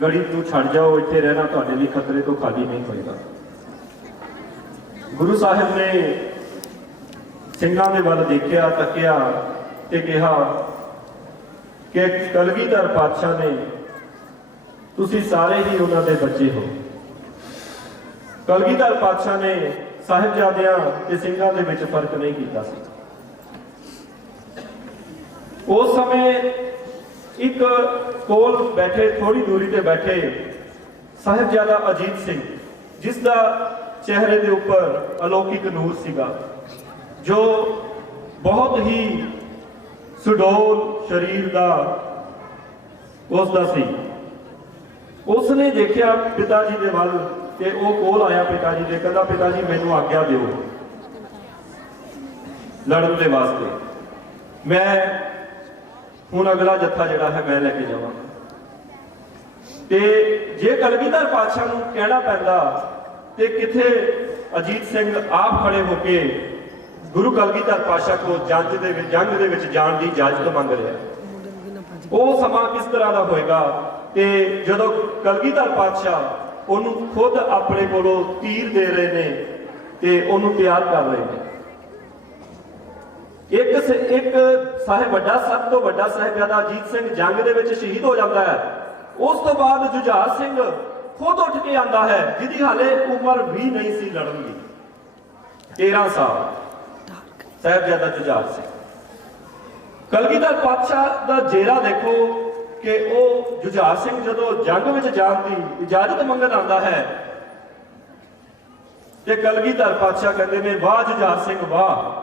ਗੜੀ ਤੋਂ ਛੱਡ ਜਾਓ, ਇੱਥੇ ਰਹਿਣਾ ਤੁਹਾਡੇ ਲਈ ਖਤਰੇ ਤੋਂ ਖਾਲੀ ਨਹੀਂ ਹੋਏਗਾ। ਗੁਰੂ ਸਾਹਿਬ ਨੇ ਸਿੰਘਾਂ ਦੇ ਵੱਲ ਦੇਖਿਆ, ਤੱਕਿਆ ਤੇ ਕਿਹਾ ਕਿ ਕਲਗੀਧਰ ਪਾਤਸ਼ਾਹ ਨੇ ਤੁਸੀਂ ਸਾਰੇ ਹੀ ਉਹਨਾਂ ਦੇ ਬੱਚੇ ਹੋ। ਕਲਗੀਧਰ ਪਾਤਸ਼ਾਹ ਨੇ ਸਾਹਿਬਜ਼ਾਦਿਆਂ ਤੇ ਸਿੰਘਾਂ ਦੇ ਵਿੱਚ ਫਰਕ ਨਹੀਂ ਕੀਤਾ ਸੀ। ਉਸ ਸਮੇਂ ਇੱਕ ਕੋਲ ਬੈਠੇ, ਥੋੜੀ ਦੂਰੀ ਤੇ ਬੈਠੇ ਸਾਹਿਬਜ਼ਾਦਾ ਅਜੀਤ ਸਿੰਘ, ਜਿਸ ਦਾ ਚਿਹਰੇ ਦੇ ਉੱਪਰ ਅਲੌਕਿਕ ਨੂਰ ਸੀਗਾ, ਜੋ ਬਹੁਤ ਹੀ ਸੁਡੋਲ ਸਰੀਰ ਦਾ ਉਸ ਦਾ ਸੀ। ਉਸ ਨੇ ਦੇਖਿਆ ਪਿਤਾ ਜੀ ਦੇ ਵੱਲ ਤੇ ਉਹ ਕੋਲ ਆਇਆ ਪਿਤਾ ਜੀ ਦੇ, ਕਹਿੰਦਾ ਪਿਤਾ ਜੀ ਮੈਨੂੰ ਆਗਿਆ ਦਿਓ ਲੜਨ ਦੇ ਵਾਸਤੇ, ਮੈਂ ਹੁਣ ਅਗਲਾ ਜੱਥਾ ਜਿਹੜਾ ਹੈ ਮੈਂ ਲੈ ਕੇ ਜਾਵਾਂ। ਤੇ ਜੇ ਕਲਗੀਧਰ ਪਾਤਸ਼ਾਹ ਨੂੰ ਕਹਿਣਾ ਪੈਂਦਾ ਤੇ ਕਿਥੇ ਅਜੀਤ ਸਿੰਘ ਆਪ ਖੜੇ ਹੋ ਕੇ ਗੁਰੂ ਕਲਗੀਧਰ ਪਾਤਸ਼ਾਹ ਕੋਲ ਜੰਗ ਦੇ ਵਿੱਚ ਜਾਣ ਦੀ ਇਜਾਜ਼ਤ ਮੰਗ ਰਿਹਾ, ਉਹ ਸਮਾਂ ਕਿਸ ਤਰ੍ਹਾਂ ਦਾ ਹੋਏਗਾ। ਤੇ ਜਦੋਂ ਕਲਗੀਧਰ ਪਾਤਸ਼ਾਹ ਉਹਨੂੰ ਖੁਦ ਆਪਣੇ ਕੋਲੋਂ ਤੀਰ ਦੇ ਰਹੇ ਨੇ ਤੇ ਉਹਨੂੰ ਤਿਆਰ ਕਰ ਰਹੇ ਨੇ, ਇੱਕ ਸਾਹਿਬ ਵੱਡਾ, ਸਭ ਤੋਂ ਵੱਡਾ ਸਾਹਿਬਜ਼ਾਦਾ ਅਜੀਤ ਸਿੰਘ ਜੰਗ ਦੇ ਵਿੱਚ ਸ਼ਹੀਦ ਹੋ ਜਾਂਦਾ ਹੈ। ਉਸ ਤੋਂ ਬਾਅਦ ਜੁਝਾਰ ਸਿੰਘ ਖੁਦ ਉੱਠ ਕੇ ਆਂਦਾ ਹੈ, ਜਿਹਦੀ ਹਾਲੇ ਉਮਰ ਵੀ ਨਹੀਂ ਸੀ ਲੜਨ ਦੀ, 13 ਸਾਲ, ਸਾਹਿਬਜ਼ਾਦਾ ਜੁਝਾਰ ਸਿੰਘ। ਕਲਗੀਧਰ ਪਾਤਸ਼ਾਹ ਦਾ ਜੇਰਾ ਦੇਖੋ ਕਿ ਉਹ ਜੁਝਾਰ ਸਿੰਘ ਜਦੋਂ ਜੰਗ ਵਿੱਚ ਜਾਣ ਦੀ ਇਜਾਜ਼ਤ ਮੰਗਣ ਆਉਂਦਾ ਹੈ ਤੇ ਕਲਗੀਧਰ ਪਾਤਸ਼ਾਹ ਕਹਿੰਦੇ ਨੇ ਵਾਹ ਜੁਝਾਰ ਸਿੰਘ ਵਾਹ,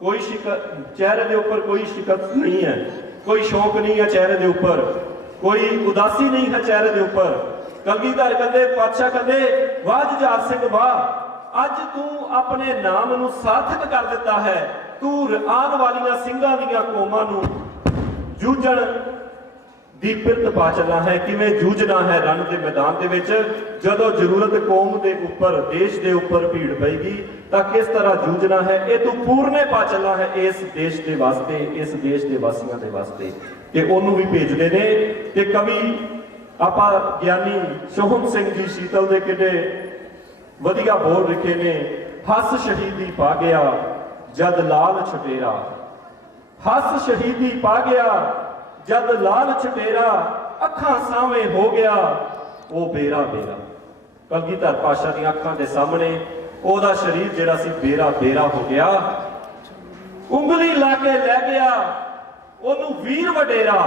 ਕੋਈ ਚਿਹਰੇ ਦੇ ਉੱਪਰ ਕੋਈ ਸ਼ਿਕਤ ਨਹੀਂ ਹੈ, ਕੋਈ ਸ਼ੌਕ ਨਹੀਂ ਹੈ ਚਿਹਰੇ ਦੇ ਉੱਪਰ, ਕੋਈ ਉਦਾਸੀ ਨਹੀਂ ਹੈ ਚਿਹਰੇ ਦੇ ਉੱਪਰ। ਕਲਗੀਧਰ ਕਹਿੰਦੇ, ਪਾਤਸ਼ਾਹ ਕਹਿੰਦੇ ਵਾਹ ਜੁਝਾਰ ਸਿੰਘ ਵਾਹ, ਅੱਜ ਤੂੰ ਆਪਣੇ ਨਾਮ ਨੂੰ ਸਾਰਥਕ ਕਰ ਦਿੱਤਾ ਹੈ, ਤੂੰ ਆਉਣ ਵਾਲੀਆਂ ਸਿੰਘਾਂ ਦੀਆਂ ਕੌਮਾਂ ਨੂੰ ਜੂਝਣ ਦੀ ਪਿਰਤ ਪਾ ਚੱਲਾ ਹੈ, ਕਿਵੇਂ ਜੂਝਣਾ ਹੈ ਰਨ ਦੇ ਮੈਦਾਨ ਦੇ ਵਿੱਚ, ਜਦੋਂ ਜ਼ਰੂਰਤ ਕੌਮ ਦੇ ਉੱਪਰ, ਦੇਸ਼ ਦੇ ਉੱਪਰ ਭੀੜ ਪਏਗੀ ਤਾਂ ਕਿਸ ਤਰ੍ਹਾਂ ਜੂਝਣਾ ਹੈ, ਇਹ ਤੂੰ ਪੂਰਨੇ ਪਾ ਚੱਲਾ ਹੈ ਇਸ ਦੇਸ਼ ਦੇ ਵਾਸਤੇ, ਇਸ ਦੇਸ਼ ਦੇ ਵਾਸੀਆਂ ਦੇ ਵਾਸਤੇ। ਤੇ ਉਹਨੂੰ ਵੀ ਭੇਜਦੇ ਨੇ। ਤੇ ਕਵੀ ਆਪਾਂ ਗਿਆਨੀ ਸੋਹਣ ਸਿੰਘ ਜੀ ਸ਼ੀਤਲ ਦੇ ਕਿਤੇ ਵਧੀਆ ਬੋਲ ਲਿਖੇ ਨੇ, ਹੱਸ ਸ਼ਹੀਦੀ ਪਾ ਗਿਆ ਜਦ ਲਾਲ ਛਟੇਰਾ, ਹੱਸ ਸ਼ਹੀਦੀ ਪਾ ਗਿਆ ਜਦ ਲਾਲ ਛਟੇਰਾ, ਅੱਖਾਂ ਸਾਹਵੇਂ ਹੋ ਗਿਆ ਉਹ ਬੇਰਾ ਬੇਰਾ। ਕਲਗੀਧਰ ਪਾਤਸ਼ਾਹ ਦੀਆਂ ਅੱਖਾਂ ਦੇ ਸਾਹਮਣੇ ਉਹਦਾ ਸਰੀਰ ਜਿਹੜਾ ਸੀ ਬੇਰਾ ਬੇਰਾ ਹੋ ਗਿਆ। ਉਂਗਲੀ ਲਾ ਕੇ ਲੈ ਗਿਆ ਉਹਨੂੰ ਵੀਰ ਵਡੇਰਾ,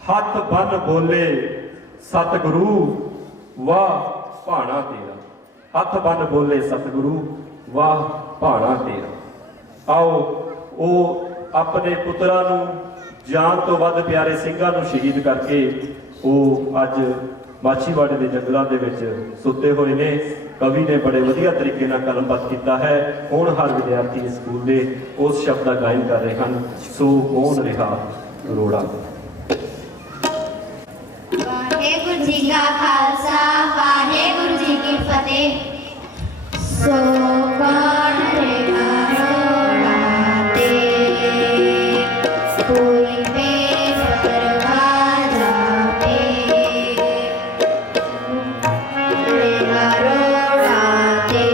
ਹੱਥ ਬੰਨ ਬੋਲੇ ਸਤਿਗੁਰੂ ਵਾਹ ਭਾਣਾ ਤੇਰਾ, ਹੱਥ ਬੰਨ ਬੋਲੇ ਸਤਿਗੁਰੂ ਵਾਹ ਭਾਣਾ ਤੇਰਾ। ਆਓ ਉਹ ਆਪਣੇ ਪੁੱਤਰਾਂ ਨੂੰ ਜਾਨ ਤੋਂ ਵੱਧ ਪਿਆਰੇ ਸਿੰਘਾਂ ਨੂੰ ਸ਼ਹੀਦ ਕਰਕੇ ਉਹ ਅੱਜ ਮਾਛੀਵਾੜੇ ਦੇ ਜੰਗਲਾਂ ਦੇ ਵਿੱਚ ਸੁੱਤੇ ਹੋਏ ਨੇ। ਕਵੀ ਨੇ ਬੜੇ ਵਧੀਆ ਤਰੀਕੇ ਨਾਲ ਕਲਮਬੱਧ ਕੀਤਾ ਹੈ। ਹੁਣ ਹਰ ਵਿਦਿਆਰਥੀ ਸਕੂਲ ਦੇ ਉਸ ਸ਼ਬਦ ਦਾ ਗਾਇਨ ਕਰ ਰਹੇ ਹਨ, ਸੋ ਕੌਣ ਰਿਹਾ ਰੋੜਾ। ਵਾਹਿਗੁਰੂ ਜੀ ਕਾ ਖਾਲਸਾ, ਵਾਹਿਗੁਰੂ ਜੀ ਕੀ ਫਤਿਹ। ਸੋ ਕੌਣ ਰਿਹਾ ਰੋੜਾ ਤੇ ਕੋਈ ਬੇਪਰਵਾਹ ਜਾਵੇ, ਰਿਹਾ ਰੋੜਾ ਤੇ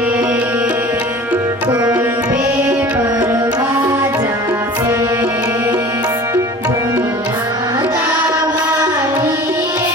ਕੋਈ ਬੇਪਰਵਾਹ ਜਾਵੇ, ਦੁਨੀਆ ਦਾ ਵਾਲੀ ਏ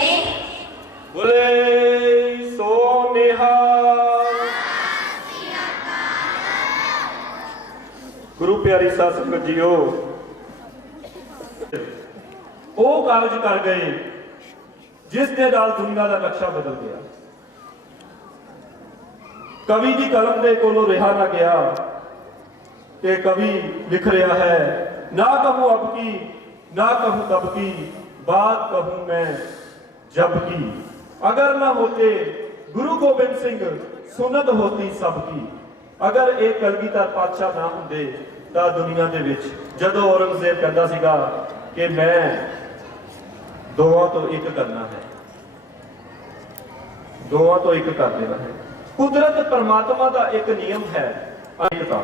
ਫਤਿਹ। ਬੋਲੇ ਸੋ ਨਿਹਾਲ। ਗੁਰੂ ਪਿਆਰੀ ਸਾਧ ਸੰਗਤ ਜੀਓ, ਉਹ ਕਾਰਜ ਕਰ ਗਏ ਜਿਸ ਦੇ ਨਾਲ ਦੁਨੀਆ ਦਾ ਨਕਸ਼ਾ ਬਦਲ ਗਿਆ। ਕਵੀ ਦੀ ਕਲਮ ਦੇ ਕੋਲੋਂ ਰਿਹਾ ਨਾ ਗਿਆ ਕਿ ਕਵੀ ਲਿਖ ਰਿਹਾ ਹੈ, ਨਾ ਕਹੂੰ ਅਬ ਕੀ ਨਾ कहूँ तब की, बात कहूँ मैं जब की। अगर न होते गुरु गोबिंद सिंह सुनत होती सबकी। अगर ਇਹ ਕਲਗੀਧਰ ਪਾਤਸ਼ਾਹ ਨਾ ਹੁੰਦੇ ਤਾਂ ਦੁਨੀਆ ਦੇ ਵਿੱਚ ਜਦੋਂ ਔਰੰਗਜ਼ੇਬ ਕਹਿੰਦਾ ਸੀਗਾ ਕਿ ਮੈਂ ਦੋਵਾਂ ਤੋਂ ਇੱਕ ਕਰਨਾ ਹੈ, ਦੋਵਾਂ ਤੋਂ ਇੱਕ ਕਰ ਦੇਣਾ ਹੈ। ਕੁਦਰਤ ਪਰਮਾਤਮਾ ਦਾ ਇੱਕ ਨਿਯਮ ਹੈ ਅਨੇਕਤਾ।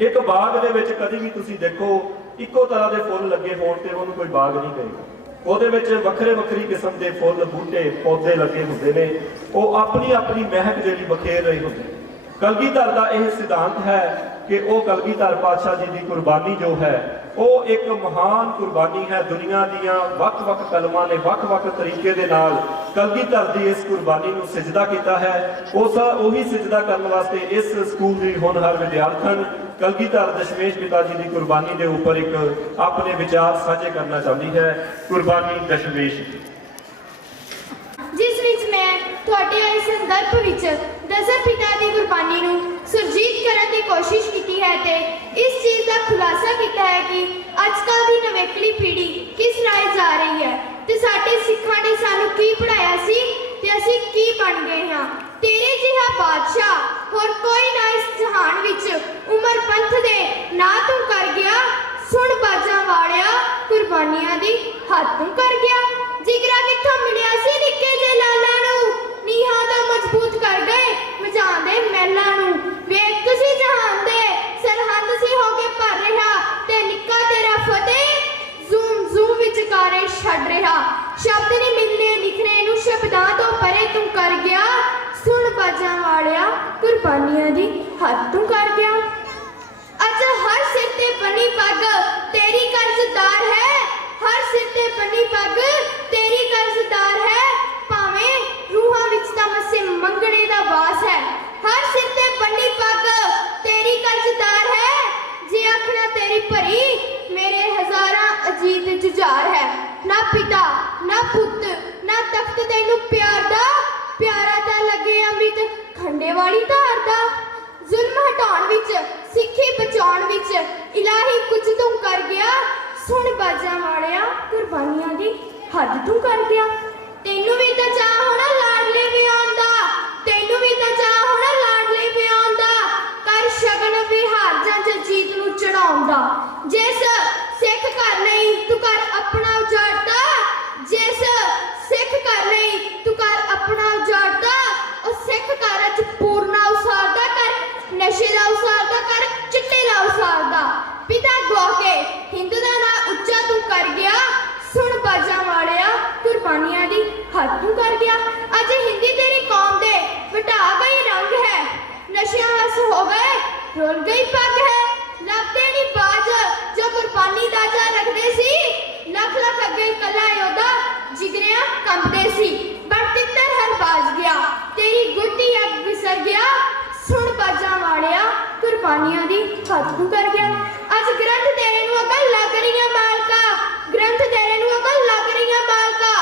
ਇੱਕ ਬਾਗ ਦੇ ਵਿੱਚ ਕਦੀ ਵੀ ਤੁਸੀਂ ਦੇਖੋ ਇੱਕੋ ਤਰ੍ਹਾਂ ਦੇ ਫੁੱਲ ਲੱਗੇ ਹੋਣ ਤੇ ਉਹਨੂੰ ਕੋਈ ਬਾਗ ਨਹੀਂ ਕਹੇਗਾ। ਉਹਦੇ ਵਿੱਚ ਵੱਖਰੇ ਵੱਖਰੀ ਕਿਸਮ ਦੇ ਫੁੱਲ ਬੂਟੇ ਪੌਦੇ ਲੱਗੇ ਹੁੰਦੇ ਨੇ, ਉਹ ਆਪਣੀ ਆਪਣੀ ਮਹਿਕ ਜਿਹੜੀ ਬਖੇਰ ਰਹੇ ਹੁੰਦੇ ਨੇ। ਕਲਗੀਧਰ ਦਾ ਇਹ ਸਿਧਾਂਤ ਹੈ ਕਿ ਉਹ ਕਲਗੀਧਰ ਪਾਤਸ਼ਾਹ ਜੀ ਦੀ ਕੁਰਬਾਨੀ ਜੋ ਹੈ ਉਹ ਇੱਕ ਮਹਾਨ ਕੁਰਬਾਨੀ ਹੈ। ਦੁਨੀਆ ਦੀਆਂ ਵੱਖ-ਵੱਖ ਕਲਮਾਂ ਨੇ ਵੱਖ-ਵੱਖ ਤਰੀਕੇ ਦੇ ਨਾਲ ਕਲਗੀਧਰ ਦੀ ਇਸ ਕੁਰਬਾਨੀ ਨੂੰ ਸਿਜਦਾ ਕੀਤਾ ਹੈ। ਉਹੀ ਸਿਜਦਾ ਕਰਨ ਵਾਸਤੇ ਇਸ ਸਕੂਲ ਦੀ ਹੋਣਹਾਰ ਵਿਦਿਆਰਥਣ ਕਲਗੀਧਰ ਦਸ਼ਮੇਸ਼ ਪਿਤਾ ਜੀ ਦੀ ਕੁਰਬਾਨੀ ਦੇ ਉੱਪਰ ਇੱਕ ਆਪਣੇ ਵਿਚਾਰ ਸਾਂਝੇ ਕਰਨਾ ਚਾਹੁੰਦੀ ਹੈ। ਕੁਰਬਾਨੀ ਦਸ਼ਮੇਸ਼ ਦੀ, ਜਿਸ ਵਿੱਚ ਮੈਂ ਤੁਹਾਡੇ ਇਸ ਸੰਦਰਭ ਵਿੱਚ ਦਸ਼ਰਥ ਪਿਤਾ ਦੀ ਕੁਰਬਾਨੀ ਨੂੰ ਸੁਰਜੀਤ ਕਰਨ ਦੀ ਕੋਸ਼ਿਸ਼ ਕੀਤੀ ਹੈ ਤੇ ਇਸ ਚੀਜ਼ ਦਾ ਖੁਲਾਸਾ ਕੀਤਾ ਹੈ ਕਿ ਅੱਜਕੱਲ ਦੀ ਨਵੇਕਲੀ ਪੀੜ੍ਹੀ ਕਿਸ ਰਾਹ ਜਾ ਰਹੀ ਹੈ ਤੇ ਸਾਡੇ ਸਿੱਖਾਂ ਨੇ ਸਾਨੂੰ ਕੀ ਪੜ੍ਹਾਇਆ ਸੀ ਤੇ ਅਸੀਂ ਕੀ ਬਣ ਗਏ ਹਾਂ। ਤੇਰੇ ਜਿਹਾ ਬਾਦਸ਼ਾਹ ਹੋਰ ਕੋਈ ਨਾ ਇਸ ਜਹਾਨ ਵਿੱਚ ਉਮਰ ਪੰਥ ਦੇ ਨਾ ਤੂੰ ਕਰ ਗਿਆ। ਸੁਣ ਬਾਜਾਂ ਵਾਲਿਆ ਕੁਰਬਾਨੀਆਂ ਦੀ ਹੱਦ ਤੂੰ ਕਰ ਗਿਆ। ਜਿਗਰਾ ਕਿੱਥੋਂ ਮਿਲਿਆ ਸੀ ਨਿੱਕੇ ਜੇ ਲਾਲਾਂ ਨੂੰ, ਨੀਹਾਂ ਦਾ ਮਜ਼ਬੂਤ ਕਰ ਗਏ ਵਜਾਉਂਦੇ ਮਹਿਲਾਂ ਨੂੰ। ਵੇਖ ਤੁਸੀਂ ਜਹਾਨ ਦੇ ਸਰਹੰਦ ਸੀ ਹੋ ਕੇ ਭਰ ਰਿਹਾ ਤੇ ਨਿੱਕਾ ਤੇਰਾ ਫਤਿਹ ਜ਼ੂਮ ਜ਼ੂਮ ਵਿਚਕਾਰੇ ਛੱਡ ਰਿਹਾ। ਸ਼ਬਦ ਨਹੀਂ ਮਿਲਨੇ ਲਿਖਣੇ ਨੂੰ ਸ਼ਬਦਾਂ ਤੋਂ ਪਰੇ ਤੂੰ ਕਰ ਗਿਆ। ਸੁਣ ਬਾਜਾਂ ਵਾਲਿਆ ਕੁਰਬਾਨੀਆਂ ਦੀ ਹੱਦ ਤੂੰ ਕਰ ਗਿਆ। ਅੱਜ ਹਰ ਸਿਰ ਤੇ ਬਣੀ ਪੱਗ ਤੇਰੀ ਕਰਜ਼ਦਾਰ ਹੈ, ਹਰ ਸਿਰ ਤੇ ਬਣੀ ਪੱਗ ਤੇਰੀ ਕਰਜ਼ਦਾਰ ਹੈ। ਭਾਵੇਂ ਰੂਹਾਂ ਵਿੱਚ ਤਾਂ ਮਸੇ ਮੰਗਣੇ ਦਾ ਵਾਸ ਹੈ, ਹਰ ਸਿਰ ਤੇ ਬਣੀ ਪੱਗ ਤੇਰੀ ਕਰਜ਼ਦਾਰ ਹੈ। ਜੇ ਆਖਣਾ ਤੇਰੀ ਭਰੀ ਮੇਰੇ ਹਜ਼ਾਰਾਂ ਅਜੀਤ ਜੁਝਾਰ ਹੈ। ਨਾ ਪਿਤਾ ਨਾ ਪੁੱਤ ਨਾ ਤਖਤ ਤੈਨੂੰ ਪਿਆਰ ਦਾ, ਪਿਆਰਾ ਤਾਂ ਲੱਗੇ ਅੰਮ੍ਰਿਤ ਖੰਡੇ ਵਾਲੀ ਧਾਰ ਦਾ। ਜ਼ੁਲਮ ਹਟਾਉਣ ਵਿੱਚ ਸਿੱਖੀ ਬਚਾਉਣ ਵਿੱਚ ਇਲਾਹੀ ਕੁਝ ਤੂੰ ਕਰ ਗਿਆ। ਸੁਣ ਬਾਜਾਂ ਵਾਲਿਆ ਕੁਰਬਾਨੀਆਂ ਦੀ ਹੱਦ ਤੂੰ ਕਰ ਗਿਆ। ਤੈਨੂੰ ਵੀ ਤਾਂ ਚਾਹ ਹੋਣਾ ਲਾਡਲੇ ਵਿਆਹੁਣ ਦਾ, ਤੈਨੂੰ ਵੀ ਤਾਂ ਚਾਹ ਹੋਣਾ ਲਾਡਲੇ ਵਿਆਹੁਣ ਦਾ। ਕਰ ਸ਼ਗਨ ਵਿਹਾਰ ਜਾਂ ਜੀਤ ਨੂੰ ਚੜਾਉਣ ਦਾ। ਜਿਸ ਸਿੱਖ ਘਰ ਨਹੀਂ ਤੂੰ ਕਰ ਆਪਣਾ ਉਜਾੜਦਾ, ਜਿਸ ਸਿੱਖ ਘਰ ਨਹੀਂ ਤੂੰ ਕਰ ਆਪਣਾ ਉਜਾੜਦਾ। ਉਹ ਸਿੱਖ ਘਰ ਚ ਪੂਰਨਾ ਉਸਾਰਦਾ ਕਰ, ਨਸ਼ੇ ਦਾ ਉਸਾਰਦਾ ਕਰ, ਚਿੱਟੇ ਦਾ ਉਸਾਰਦਾ। ਪਿਤਾ ਗਵਾ ਕੇ ਹਿੰਦ ਦਾ ਨਾਂ ਉੱਚਾ ਤੂੰ ਕਰ ਗਿਆ। ਸੁਣ ਬਾਜਾਂ ਵਾਲਿਆ ਕੁਰਬਾਨੀਆਂ ਦੀ ਹੱਦ ਤੂੰ ਕਰ ਗਿਆ। ਅੱਜ ਹਿੰਦੀ ਤੇਰੀ ਕੌਮ ਦੇ ਵਟਾ ਗਈ ਰੰਗ ਹੈ, ਨਸ਼ਿਆਂ ਵਸ ਹੋ ਗਏ ਰੁਲ ਗਈ ਪੱਗ ਹੈ। ਲੱਭਦੇ ਨਹੀਂ ਬਾਜ ਜੋ ਕੁਰਬਾਨੀ ਦਾ ਜਾ ਰੱਖਦੇ ਸੀ, ਲੱਖ ਲੱਖ ਅੱਗੇ ਕੱਲਾ ਯੋਧਾ ਜਿਗਰਿਆਂ ਕੰਬਦੇ ਸੀ। ਪਰ ਤਿੱਤਰ ਹਰ ਬਾਜ ਗਿਆ ਤੇਰੀ ਗੁੱਡੀ ਅੱਗ ਵਿਸਰ ਗਿਆ। ਸੁਣ ਬਾਜਾਂ ਵਾਲਿਆ ਕੁਰਬਾਨੀਆਂ ਦੀ ਹੱਦ ਤੂੰ ਕਰ ਗਿਆ। ਅੱਜ ਗ੍ਰੰਥ ਤੇਰੇ ਨੂੰ ਅਕਲ ਲੱਗ ਰਹੀਆਂ ਮਾਲਕਾ, ਗ੍ਰੰਥ ਤੇਰੇ ਨੂੰ ਅਕਲ ਲੱਗ ਰਹੀਆਂ ਮਾਲਕਾ।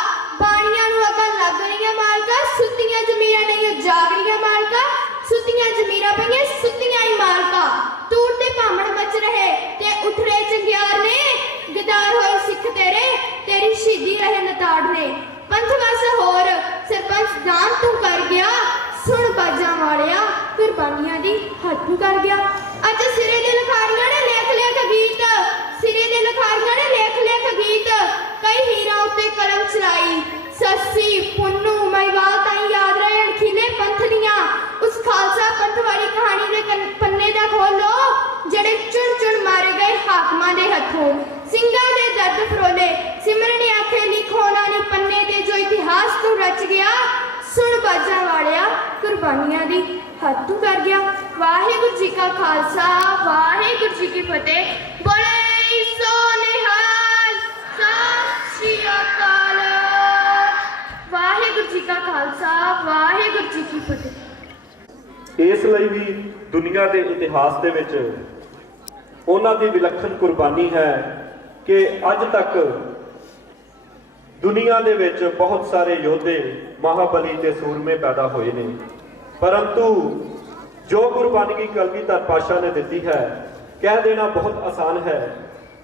ਬਾਣੀਆਂ ਨੂੰ ਅਕਲ ਲੱਗ ਰਹੀਆਂ ਮਾਲਕਾ। ਸੁੱਤੀਆਂ ਜ਼ਮੀਰਾਂ ਨਹੀਂ ਜਾਗ ਰਹੀਆਂ ਮਾਲਕਾ, ਸੁੱਤੀਆਂ ਜ਼ਮੀਰਾਂ ਪਈਆਂ ਸੁੱਤੀਆਂ ਹੀ ਮਾਲਕਾ। ਤੂਰ ਤੇ ਭਾਮੜ ਮਚ ਰਹੇ ਤੇ ਉੱਠ ਰਹੇ ਚੰਗਿਆਰ ਨੇ, ਗਦਾਰ ਹੋਏ ਸਿੱਖ ਤੇਰੇ ਤੇਰੀ ਸ਼ਹੀਦੀ ਰਹੇ ਨਤਾੜ ਨੇ। ਪੰਥ ਵਸ ਹੋਰ ਸਰਪੰਚ ਦਾਨ ਤੂੰ ਕਰ ਗਿਆ। ਸੁਣ ਬਾਜਾਂ ਵਾਲਿਆ ਕੁਰਬਾਨੀਆਂ ਦੀ ਹੱਦ ਤੂੰ ਕਰ ਗਿਆ। ਅੱਜ ਸਿਰੇ ਦੇ ਲਖਾਰੀਆਂ ਨੇ ਲਿਖ ਲਿਖ ਗੀਤ, ਸਿਰੇ ਦੇ ਲਖਾਰੀਆਂ ਨੇ ਲਿਖ ਲਿਖ ਗੀਤ। ਕਈ ਹੀਰਾਂ ਉੱਤੇ ਕਲਮ ਚਲਾਈ, ਸੱਸੀ ਪੁੰਨੂ ਮਹੀਵਾਲ ਤਾਈਂ ਯਾਦ ਰਹਿਣ ਖਿਲੇ ਪੰਥ ਦੀਆਂ। ਉਸ ਖਾਲਸਾ ਪੰਥ ਵਾਲੀ ਕਹਾਣੀ ਦੇ ਪੰਨੇ ਦਾ ਖੋਲੋ ਜਿਹੜੇ ਚੁਣ ਚੁਣ ਮਾਰੇ ਗਏ ਹਾਕਮਾਂ ਦੇ ਹੱਥੋਂ। ਸਿੰਘਾਂ ਦੇ ਦਰਦ ਫਰੋਲੇ ਸਿਮਰਨੇ ਆਖੇ ਲਿਖੋਣਾ ਨਹੀਂ ਪੰਨੇ ਤੇ ਜੋ ਇਤਿਹਾਸ ਤੂੰ ਰਚ ਗਿਆ। ਸੁਣ ਬਾਜਾਂ ਵਾਲਿਆ ਕੁਰਬਾਨੀਆਂ ਦੀ ਹੱਦ ਤੂੰ ਕਰ ਗਿਆ। ਵਾਹਿਗੁਰੂ ਜੀ ਕਾ ਖਾਲਸਾ ਵਾਹਿਗੁਰੂ ਜੀ ਕੀ ਫਤਿਹ। ਬੋਲੇ ਸੋ ਨਿਹਾਲ, ਸਤਿ ਸ਼੍ਰੀ ਅਕਾਲ। ਵਾਹਿਗੁਰੂ ਜੀ ਕੀ ਫਤਿਹ। ਇਸ ਲਈ ਵੀ ਦੁਨੀਆ ਦੇ ਇਤਿਹਾਸ ਦੇ ਵਿੱਚ ਉਹਨਾਂ ਦੀ ਵਿਲੱਖਣ ਕੁਰਬਾਨੀ ਹੈ ਕਿ ਅੱਜ ਤੱਕ ਦੁਨੀਆ ਦੇ ਵਿੱਚ ਬਹੁਤ ਸਾਰੇ ਯੋਧੇ ਮਹਾਬਲੀ ਤੇ ਸੂਰਮੇ ਪੈਦਾ ਹੋਏ ਨੇ, ਪਰੰਤੂ ਜੋ ਕੁਰਬਾਨੀ ਕਲਗੀਧਰ ਪਾਤਸ਼ਾਹ ਨੇ ਦਿੱਤੀ ਹੈ, ਕਹਿ ਦੇਣਾ ਬਹੁਤ ਆਸਾਨ ਹੈ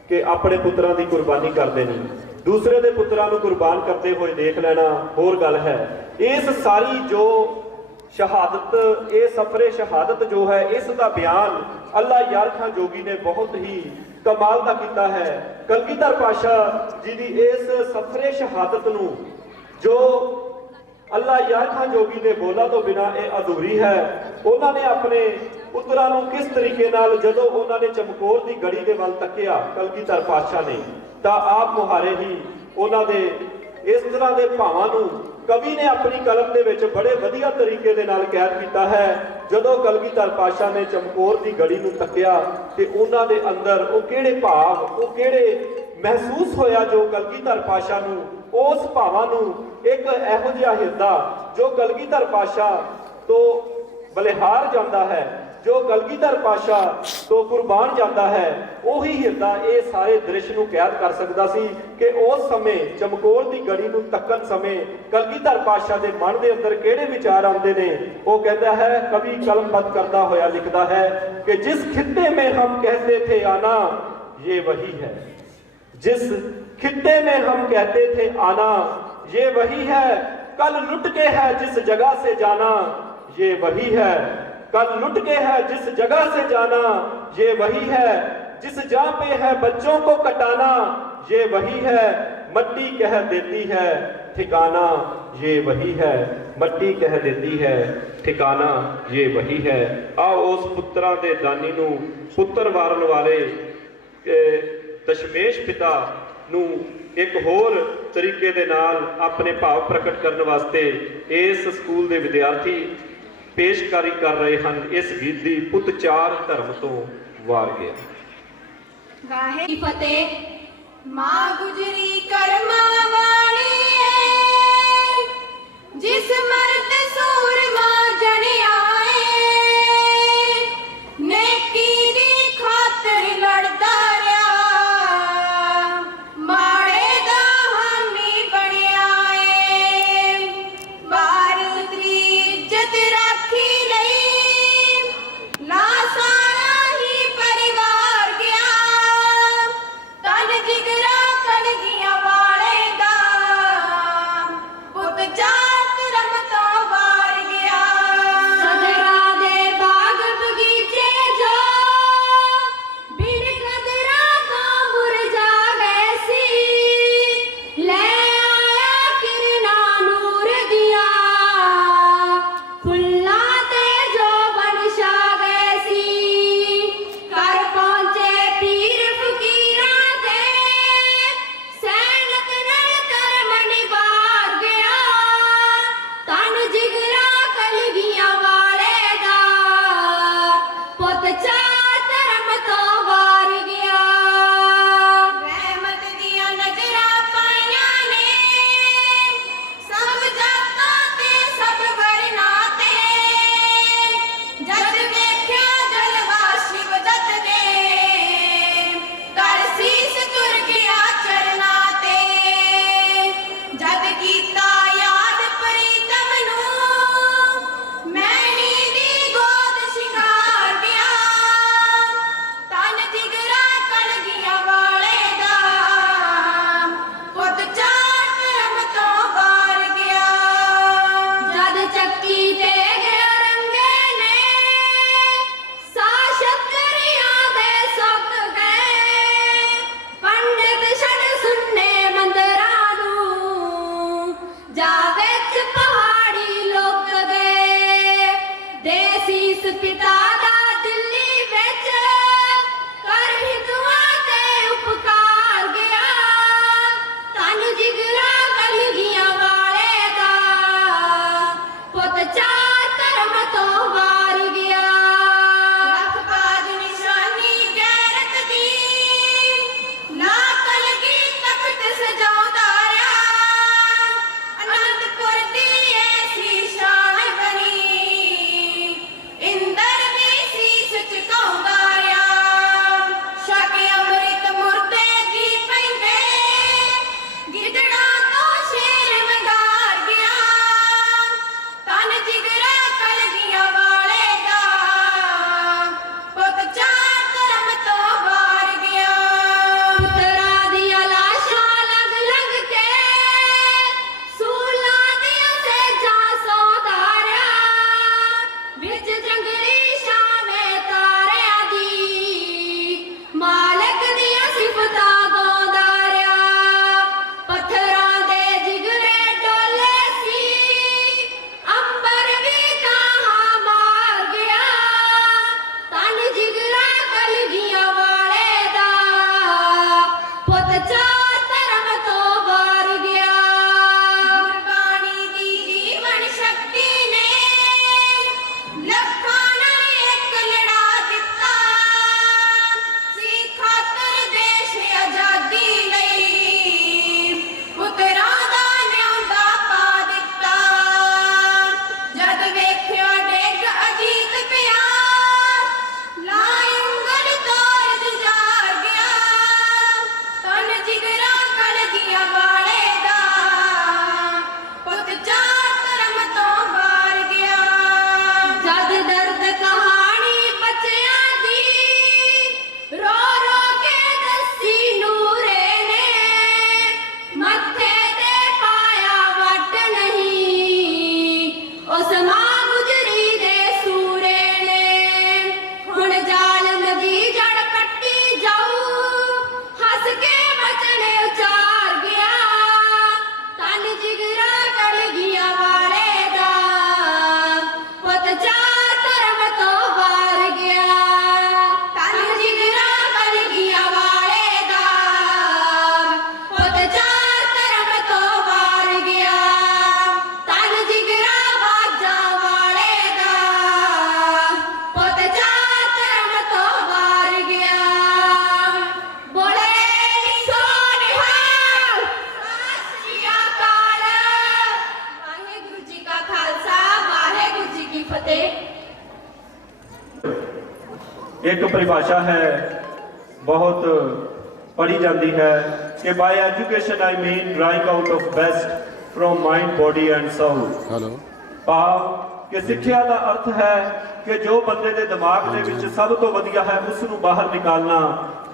ਕਿ ਆਪਣੇ ਪੁੱਤਰਾਂ ਦੀ ਕੁਰਬਾਨੀ ਕਰਦੇ ਨੇ, ਦੂਸਰੇ ਦੇ ਪੁੱਤਰਾਂ ਨੂੰ ਕੁਰਬਾਨ ਕਰਦੇ ਹੋਏ ਦੇਖ ਲੈਣਾ ਹੋਰ ਗੱਲ ਹੈ। ਇਸ ਸਾਰੀ ਜੋ ਸ਼ਹਾਦਤ, ਇਹ ਸਫਰੇ ਸ਼ਹਾਦਤ ਜੋ ਹੈ, ਇਸ ਦਾ ਬਿਆਨ ਅੱਲਾ ਯਾਰ ਖਾਂ ਜੋਗੀ ਨੇ ਬਹੁਤ ਹੀ ਕਮਾਲ ਦਾ ਕੀਤਾ ਹੈ। ਕਲਗੀਧਰ ਪਾਤਸ਼ਾਹ ਜੀ ਦੀ ਇਸ ਸਫਰੇ ਸ਼ਹਾਦਤ ਨੂੰ ਜੋ ਅੱਲਾ ਯਾਰ ਖਾਂ ਜੋਗੀ ਦੇ ਬੋਲਾਂ ਤੋਂ ਬਿਨਾ ਇਹ ਅਧੂਰੀ ਹੈ। ਉਹਨਾਂ ਨੇ ਆਪਣੇ ਪੁੱਤਰਾਂ ਨੂੰ ਕਿਸ ਤਰੀਕੇ ਨਾਲ, ਜਦੋਂ ਉਹਨਾਂ ਨੇ ਚਮਕੌਰ ਦੀ ਗੜੀ ਦੇ ਵੱਲ ਤੱਕਿਆ ਕਲਗੀਧਰ ਪਾਤਸ਼ਾਹ ਨੇ, ਤਾਂ ਆਪ ਮੁਹਾਰੇ ਹੀ ਉਹਨਾਂ ਦੇ ਇਸ ਤਰ੍ਹਾਂ ਦੇ ਭਾਵਾਂ ਨੂੰ ਕਵੀ ਨੇ ਆਪਣੀ ਕਲਮ ਦੇ ਵਿੱਚ ਬੜੇ ਵਧੀਆ ਤਰੀਕੇ ਦੇ ਨਾਲ ਕੈਦ ਕੀਤਾ ਹੈ। ਜਦੋਂ ਕਲਗੀਧਰ ਪਾਤਸ਼ਾਹ ਨੇ ਚਮਕੌਰ ਦੀ ਗੜੀ ਨੂੰ ਤੱਕਿਆ ਤੇ ਉਹਨਾਂ ਦੇ ਅੰਦਰ ਉਹ ਕਿਹੜੇ ਭਾਵ, ਉਹ ਕਿਹੜੇ ਮਹਿਸੂਸ ਹੋਇਆ, ਜੋ ਕਲਗੀਧਰ ਪਾਤਸ਼ਾਹ ਨੂੰ, ਉਸ ਭਾਵਾਂ ਨੂੰ ਇੱਕ ਇਹੋ ਜਿਹਾ ਹਿਰਦਾ ਜੋ ਕਲਗੀਧਰ ਪਾਤਸ਼ਾਹ ਤੋਂ ਬਲਿਹਾਰ ਜਾਂਦਾ ਹੈ, ਜੋ ਕਲਗੀਧਰ ਪਾਤਸ਼ਾਹ ਤੋਂ ਕੁਰਬਾਨ ਜਾਂਦਾ ਹੈ, ਉਹੀ ਹਿਰਦਾ ਇਹ ਸਾਰੇ ਦ੍ਰਿਸ਼ ਨੂੰ ਕੈਦ ਕਰ ਸਕਦਾ ਸੀ ਕਿ ਉਸ ਸਮੇਂ ਚਮਕੌਰ ਦੀ ਗੜੀ ਨੂੰ ਤੱਕਣ ਸਮੇਂ ਕਲਗੀਧਰ ਪਾਤਸ਼ਾਹ ਦੇ ਮਨ ਦੇ ਅੰਦਰ ਕਿਹੜੇ ਵਿਚਾਰ ਆਉਂਦੇ ਨੇ। ਉਹ ਕਹਿੰਦਾ ਹੈ, ਕਵੀ ਕਲਮਬੱਧ ਕਰਦਾ ਹੋਇਆ ਲਿਖਦਾ ਹੈ ਕਿ ਜਿਸ ਖਿੱਤੇ ਮੇਂ ਹਮ कहते थे आना ये वही है, जिस खित्ते में हम कहते थे आना ये वही है, कल लुट के है जिस जगह से जाना ये वही है, कल लुट के है जिस जगह से जाना ये वही है, जिस जहाँ पे है बच्चों को कटाना ये वही है, मट्टी कह देती है ठिकाना ये वही है, मट्टी कह देती है ठिकाना ये वही है। आओ उस पुत्रां दे दानी नूं, पुत्र वारन वाले दशमेश पिता ਨੂੰ ਇੱਕ ਹੋਰ ਤਰੀਕੇ ਦੇ ਨਾਲ ਆਪਣੇ ਭਾਵ ਪ੍ਰਗਟ ਕਰਨ ਵਾਸਤੇ ਇਸ ਸਕੂਲ ਦੇ ਵਿਦਿਆਰਥੀ ਪੇਸ਼ਕਾਰੀ ਕਰ ਰਹੇ ਹਨ। ਇਸ ਗੀਤ ਦੀ ਪੁੱਤ ਚਾਰ ਧਰਮ ਤੋਂ ਵਾਰ ਗਿਆ। ਵਾਹਿਗੁਰੂ ਜੀ ਫਤਿਹ। ਮਾਂ ਗੁਜਰੀ ਕਰਮਾਂ ਵਾਲੀ ਏ, ਜਿਸ ਮਰਦ ਸੂਰਮਾ ਜਣਿਆ ਏ, ਨੇਕੀ ਦੀ ਖਾਤਰ ਲੜਦਾ जिगरा कलगी एक परिभाषा है बहुत पढ़ी जाती है कि by education I mean drawing out of best from mind body and soul. Hello ਭਾਵ ਕਿ ਸਿੱਖਿਆ ਦਾ ਅਰਥ ਹੈ ਕਿ ਜੋ ਬੰਦੇ ਦੇ ਦਿਮਾਗ ਦੇ ਵਿੱਚ ਸਭ ਤੋਂ ਵਧੀਆ ਹੈ ਉਸ ਨੂੰ ਬਾਹਰ ਨਿਕਾਲਣਾ,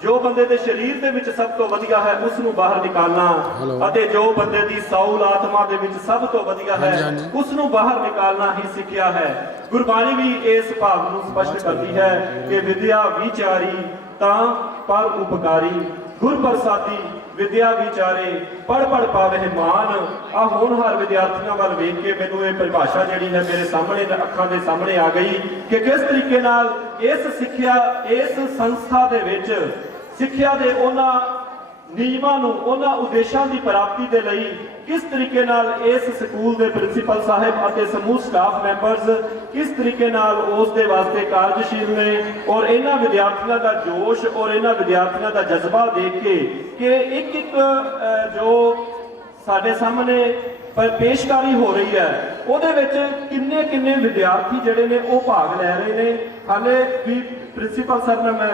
ਜੋ ਬੰਦੇ ਦੇ ਸਰੀਰ ਦੇ ਵਿੱਚ ਸਭ ਤੋਂ ਵਧੀਆ ਹੈ ਉਸ ਨੂੰ ਬਾਹਰ ਨਿਕਾਲਣਾ ਅਤੇ ਜੋ ਬੰਦੇ ਦੀ ਸੌਲ ਆਤਮਾ ਦੇ ਵਿੱਚ ਸਭ ਤੋਂ ਵਧੀਆ ਹੈ ਉਸ ਨੂੰ ਬਾਹਰ ਨਿਕਾਲਣਾ ਹੀ ਸਿੱਖਿਆ ਹੈ। ਗੁਰਬਾਣੀ ਵੀ ਇਸ ਭਾਵ ਨੂੰ ਸਪਸ਼ਟ ਕਰਦੀ ਹੈ ਕਿ ਵਿਦਿਆ ਵਿਚਾਰੀ ਤਾਂ ਪਰ ਉਪਕਾਰੀ, ਗੁਰ ਪ੍ਰਸਾਦੀ ਵਿਦਿਆ ਵਿਚਾਰੇ ਪੜ ਪੜ ਪਾਵੇ ਮਾਨ। ਆ ਹੋਣਹਾਰ ਵਿਦਿਆਰਥੀਆਂ ਵੱਲ ਵੇਖ ਕੇ ਮੈਨੂੰ ਇਹ ਪਰਿਭਾਸ਼ਾ ਜਿਹੜੀ ਹੈ ਮੇਰੇ ਸਾਹਮਣੇ ਅੱਖਾਂ ਦੇ ਸਾਹਮਣੇ ਆ ਗਈ ਕਿ ਕਿਸ ਤਰੀਕੇ ਨਾਲ ਇਸ ਸਿੱਖਿਆ ਇਸ ਸੰਸਥਾ ਦੇ ਵਿੱਚ ਸਿੱਖਿਆ ਦੇ ਉਹਨਾਂ ਨਿਯਮਾਂ ਨੂੰ ਉਹਨਾਂ ਉਦੇਸ਼ਾਂ ਦੀ ਪ੍ਰਾਪਤੀ ਦੇ ਲਈ ਕਿਸ ਤਰੀਕੇ ਨਾਲ ਇਸ ਸਕੂਲ ਦੇ ਪ੍ਰਿੰਸੀਪਲ ਸਾਹਿਬ ਅਤੇ ਸਮੂਹ ਸਟਾਫ ਮੈਂਬਰਸ ਕਿਸ ਤਰੀਕੇ ਨਾਲ ਉਸ ਦੇ ਵਾਸਤੇ ਕਾਰਜਸ਼ੀਲ ਨੇ ਔਰ ਇਹਨਾਂ ਵਿਦਿਆਰਥੀਆਂ ਦਾ ਜੋਸ਼ ਔਰ ਇਹਨਾਂ ਵਿਦਿਆਰਥੀਆਂ ਦਾ ਜਜ਼ਬਾ ਦੇਖ ਕੇ ਕਿ ਇੱਕ ਇੱਕ ਜੋ ਸਾਡੇ ਸਾਹਮਣੇ ਪੇਸ਼ਕਾਰੀ ਹੋ ਰਹੀ ਹੈ ਉਹਦੇ ਵਿੱਚ ਕਿੰਨੇ ਕਿੰਨੇ ਵਿਦਿਆਰਥੀ ਜਿਹੜੇ ਨੇ ਉਹ ਭਾਗ ਲੈ ਰਹੇ ਨੇ। ਹਾਲੇ ਵੀ ਪ੍ਰਿੰਸੀਪਲ ਸਰ ਨਾਲ ਮੈਂ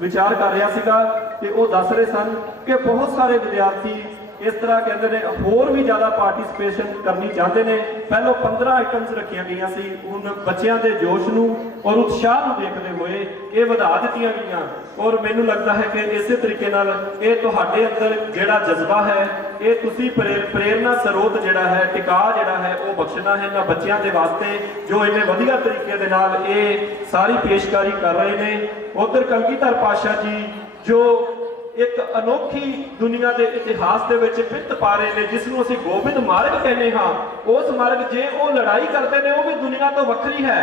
ਵਿਚਾਰ ਕਰ ਰਿਹਾ ਸੀਗਾ ਤੇ ਉਹ ਦੱਸ ਰਹੇ ਸਨ ਕਿ ਬਹੁਤ ਸਾਰੇ ਵਿਦਿਆਰਥੀ ਇਸ ਤਰ੍ਹਾਂ ਕਹਿੰਦੇ ਨੇ ਹੋਰ ਵੀ ਜ਼ਿਆਦਾ ਪਾਰਟਿਸਿਪੇਸ਼ਨ ਕਰਨੀ ਚਾਹੁੰਦੇ ਨੇ। ਪਹਿਲਾਂ 15 ਆਈਟਮਸ ਰੱਖੀਆਂ ਗਈਆਂ ਸੀ, ਹੁਣ ਬੱਚਿਆਂ ਦੇ ਜੋਸ਼ ਨੂੰ ਔਰ ਉਤਸ਼ਾਹ ਨੂੰ ਦੇਖਦੇ ਹੋਏ ਇਹ ਵਧਾ ਦਿੱਤੀਆਂ ਗਈਆਂ ਔਰ ਮੈਨੂੰ ਲੱਗਦਾ ਹੈ ਕਿ ਇਸੇ ਤਰੀਕੇ ਨਾਲ ਇਹ ਤੁਹਾਡੇ ਅੰਦਰ ਜਿਹੜਾ ਜਜ਼ਬਾ ਹੈ ਇਹ ਤੁਸੀਂ ਪ੍ਰੇਰਨਾ ਸਰੋਤ ਜਿਹੜਾ ਹੈ ਟਿਕਾ ਜਿਹੜਾ ਹੈ ਉਹ ਬਖਸ਼ਣਾ ਹੈ ਇਹਨਾਂ ਬੱਚਿਆਂ ਦੇ ਵਾਸਤੇ ਜੋ ਇੰਨੇ ਵਧੀਆ ਤਰੀਕੇ ਦੇ ਨਾਲ ਇਹ ਸਾਰੀ ਪੇਸ਼ਕਾਰੀ ਕਰ ਰਹੇ ਨੇ। ਉਧਰ ਕਲਗੀਧਰ ਪਾਤਸ਼ਾਹ ਜੀ ਜੋ ਇੱਕ ਅਨੋਖੀ ਦੁਨੀਆ ਦੇ ਇਤਿਹਾਸ ਦੇ ਵਿੱਚ ਪਿੱਤ ਪਾ ਰਹੇ ਨੇ ਜਿਸ ਨੂੰ ਅਸੀਂ ਗੋਬਿੰਦ ਮਾਰਗ ਕਹਿੰਦੇ ਹਾਂ। ਉਸ ਮਾਰਗ ਜੇ ਉਹ ਲੜਾਈ ਕਰਦੇ ਨੇ ਉਹ ਵੀ ਦੁਨੀਆ ਤੋਂ ਵੱਖਰੀ ਹੈ।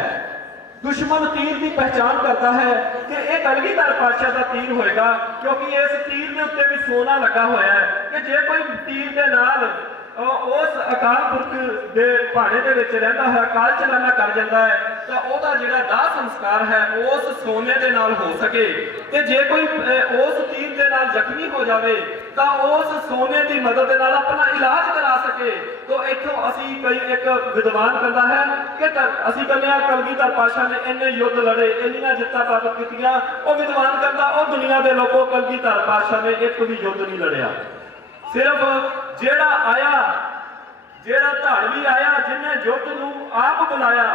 ਦੁਸ਼ਮਣ ਤੀਰ ਦੀ ਪਹਿਚਾਨ ਕਰਦਾ ਹੈ ਕਿ ਇਹ ਕਲਗੀਧਰ ਪਾਤਸ਼ਾਹ ਦਾ ਤੀਰ ਹੋਏਗਾ ਕਿਉਂਕਿ ਇਸ ਤੀਰ ਦੇ ਉੱਤੇ ਵੀ ਸੋਨਾ ਲੱਗਾ ਹੋਇਆ ਹੈ ਕਿ ਜੇ ਕੋਈ ਤੀਰ ਦੇ ਨਾਲ ਉਸ ਅਕਾਲ ਪੁਰਖ ਦੇ ਭਾਣੇ ਦੇ ਵਿੱਚ ਰਹਿੰਦਾ ਹੈ ਅਕਾਲ ਚਲਾਣਾ ਕਰ ਜਾਂਦਾ ਹੈ ਤਾਂ ਉਹਦਾ ਜਿਹੜਾ ਦਾਹ ਸੰਸਕਾਰ ਹੈ ਉਸ ਸੋਨੇ ਦੇ ਨਾਲ ਹੋ ਸਕੇ ਤੇ ਜੇ ਕੋਈ ਉਸ ਤੀਰ ਦੇ ਨਾਲ ਜ਼ਖਮੀ ਹੋ ਜਾਵੇ ਤਾਂ ਉਸ ਸੋਨੇ ਦੀ ਮਦਦ ਦੇ ਨਾਲ ਆਪਣਾ ਇਲਾਜ ਕਰਾ ਸਕੇ। ਤਾਂ ਇੱਥੋਂ ਅਸੀਂ ਕਈ ਇੱਕ ਵਿਦਵਾਨ ਕਹਿੰਦਾ ਹੈ ਕਿ ਅਸੀਂ ਕਹਿੰਦੇ ਹਾਂ ਕਲਗੀਧਰ ਪਾਤਸ਼ਾਹ ਨੇ ਇੰਨੇ ਯੁੱਧ ਲੜੇ ਇੰਨੀਆਂ ਜਿੱਤਾਂ ਪ੍ਰਾਪਤ ਕੀਤੀਆਂ। ਉਹ ਵਿਦਵਾਨ ਕਹਿੰਦਾ ਉਹ ਦੁਨੀਆ ਦੇ ਲੋਕੋ ਕਲਗੀਧਰ ਪਾਤਸ਼ਾਹ ਨੇ ਇੱਕ ਵੀ ਯੁੱਧ ਨਹੀਂ ਲੜਿਆ। ਸਿਰਫ ਜਿਹੜਾ ਆਇਆ ਜਿਹੜਾ ਧਾੜਵੀ ਆਇਆ ਜਿਹਨੇ ਯੁੱਧ ਨੂੰ ਆਪ ਬੁਲਾਇਆ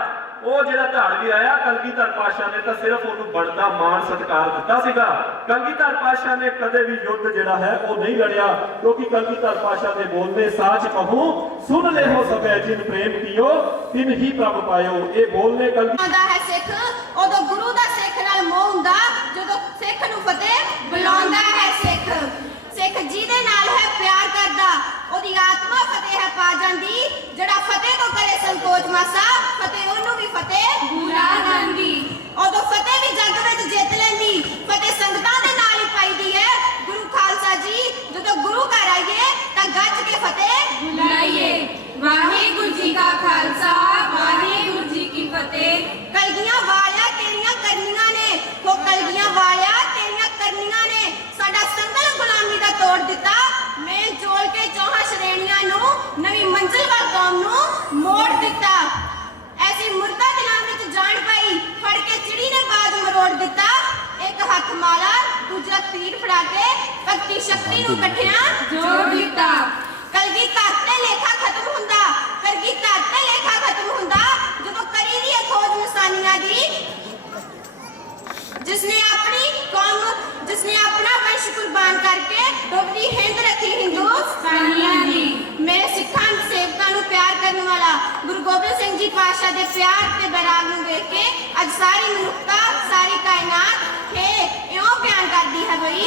ਉਹ ਜਿਹੜਾ ਧਾੜਵੀ ਆਇਆ ਕਲਗੀਧਰ ਪਾਤਸ਼ਾਹ ਨੇ ਤਾਂ ਸਿਰਫ ਉਹਨੂੰ ਬਣਦਾ ਮਾਣ ਸਤਿਕਾਰ ਦਿੱਤਾ ਸੀਗਾ। ਕਲਗੀਧਰ ਪਾਤਸ਼ਾਹ ਨੇ ਕਦੇ ਵੀ ਯੁੱਧ ਜਿਹੜਾ ਹੈ ਉਹ ਨਹੀਂ ਲੜਿਆ ਕਿਉਂਕਿ ਕਲਗੀਧਰ ਪਾਤਸ਼ਾਹ ਦੇ ਬੋਲਦੇ ਸਾਚ ਕਹੂੰ ਸੁਣ ਲੈ ਹੋ ਸਭੈ ਜਿਨ ਪ੍ਰੇਮ ਕੀਓ ਤਿਨ ਹੀ ਪ੍ਰਭ ਪਾਇਓ। ਇਹ ਬੋਲਨੇ ਆਉਂਦਾ ਹੈ ਸਿੱਖ ਉਦੋਂ ਗੁਰੂ ਦਾ ਸਿੱਖ ਨਾਲ ਮੋਹ ਹੁੰਦਾ ਜਦੋਂ ਸਿੱਖ ਨੂੰ ਫਤਿਹ ਬੁਲਾਉਂਦਾ ਹੈ ਸਿੱਖ। ਸਿੱਖ ਜਿਹਦੇ ਨਾਲ ਹੈ ਪਿਆਰ ਕਰਦਾ ਉਹਦੀ ਆਤਮਾ ਫਤਿਹ ਹੈ ਪਾ ਜਾਂਦੀ। ਜਿਹੜਾ ਫਤਿਹ ਤੋਂ ਕਰੇ ਸੰਕੋਚ ਮਾਸਾ ਫਤਿਹ ਉਹਨੂੰ ਵੀ ਫਤਿਹ ਬੁਲਾ ਜਾਂਦੀ। ਉਦੋਂ ਫਤਿਹ ਵੀ ਜੱਗ ਵਿੱਚ ਜਿੱਤ ਲੈਂਦੀ। ਫਤਿਹ ਸੰਗਤਾਂ ਦੇ ਨਾਲ ਹੀ ਪਾਈਦੀ ਹੈ। ਗੁਰੂ ਖਾਲਸਾ ਜੀ ਜਦੋਂ ਗੁਰੂ ਘਰ ਆਈਏ ਤਾਂ ਗੱਜ ਕੇ ਫਤਿਹ ਬੁਲਾਈਏ। ਵਾਹਿਗੁਰੂ ਜੀ ਕਾ ਖਾਲਸਾ ਵਾਹਿਗੁਰੂ ਜੀ ਕੀ ਫਤਿਹ। ਕਲਗੀਆਂ ਵਾਲਿਆ ਤੇਰੀਆਂ ਕਰਨੀਆਂ ਨੇ ਉਹ ਕਲਗੀਆਂ ਵਾਲਿਆ ਤੇਰੀਆਂ ਕਰਨੀਆਂ ਨੇ ਸਾਡਾ ਸੰਗਲ ਗੁਲਾਮੀ ਦਾ ਤੋੜ ਦਿੱਤਾ। ਮੇਲ ਜੋਲ ਕੇ ਚੌਹਾਂ ਸ਼੍ਰੇਣੀਆਂ ਨੂੰ ਨਵੀਂ ਮੰਜ਼ਿਲ ਵੱਲ ਕੌਮ ਨੂੰ ਮੋੜ ਦਿੱਤਾ। ਐਸੀ ਮੁਰਦਾ ਦਿਲਾਂ ਵਿੱਚ ਜਾਣ ਪਾਈ ਫੜ ਕੇ ਚਿੜੀ ਨੇ ਬਾਜ ਮਰੋੜ ਦਿੱਤਾ। ਇੱਕ ਹੱਥ ਮਾਲਾ ਦੂਜਾ ਤੀਰ ਫੜਾ ਕੇ ਭਗਤੀ ਸ਼ਕਤੀ ਨੂੰ ਇਕੱਠਿਆਂ ਜੋੜ ਦਿੱਤਾ। ਕਲਗੀਧਰ ਤੇ ਲੇਖਾ ਖਤਮ ਹੁੰਦਾ ਕਲਗੀਧਰ ਤੇ ਲੇਖਾ ਖਤਮ ਹੁੰਦਾ ਜਦੋਂ ਕਰੀ ਦੀ ਖੋਜ ਨਿਸ਼ਾਨੀਆਂ ਦੀ जिसने अपनी कौम जिसने अपना वंश कुर्बान करके डोबरी हिंद रखी हिंदुस्तानियां दी। मेरे सिखां सेवकां नूं प्यार करने वाला गुरु गोबिंद सिंह जी पातशाह दे प्यार ते बैराग नूं वेख के अज सारी मनुखता सारी कायनात हे इउं बयान करदी है बई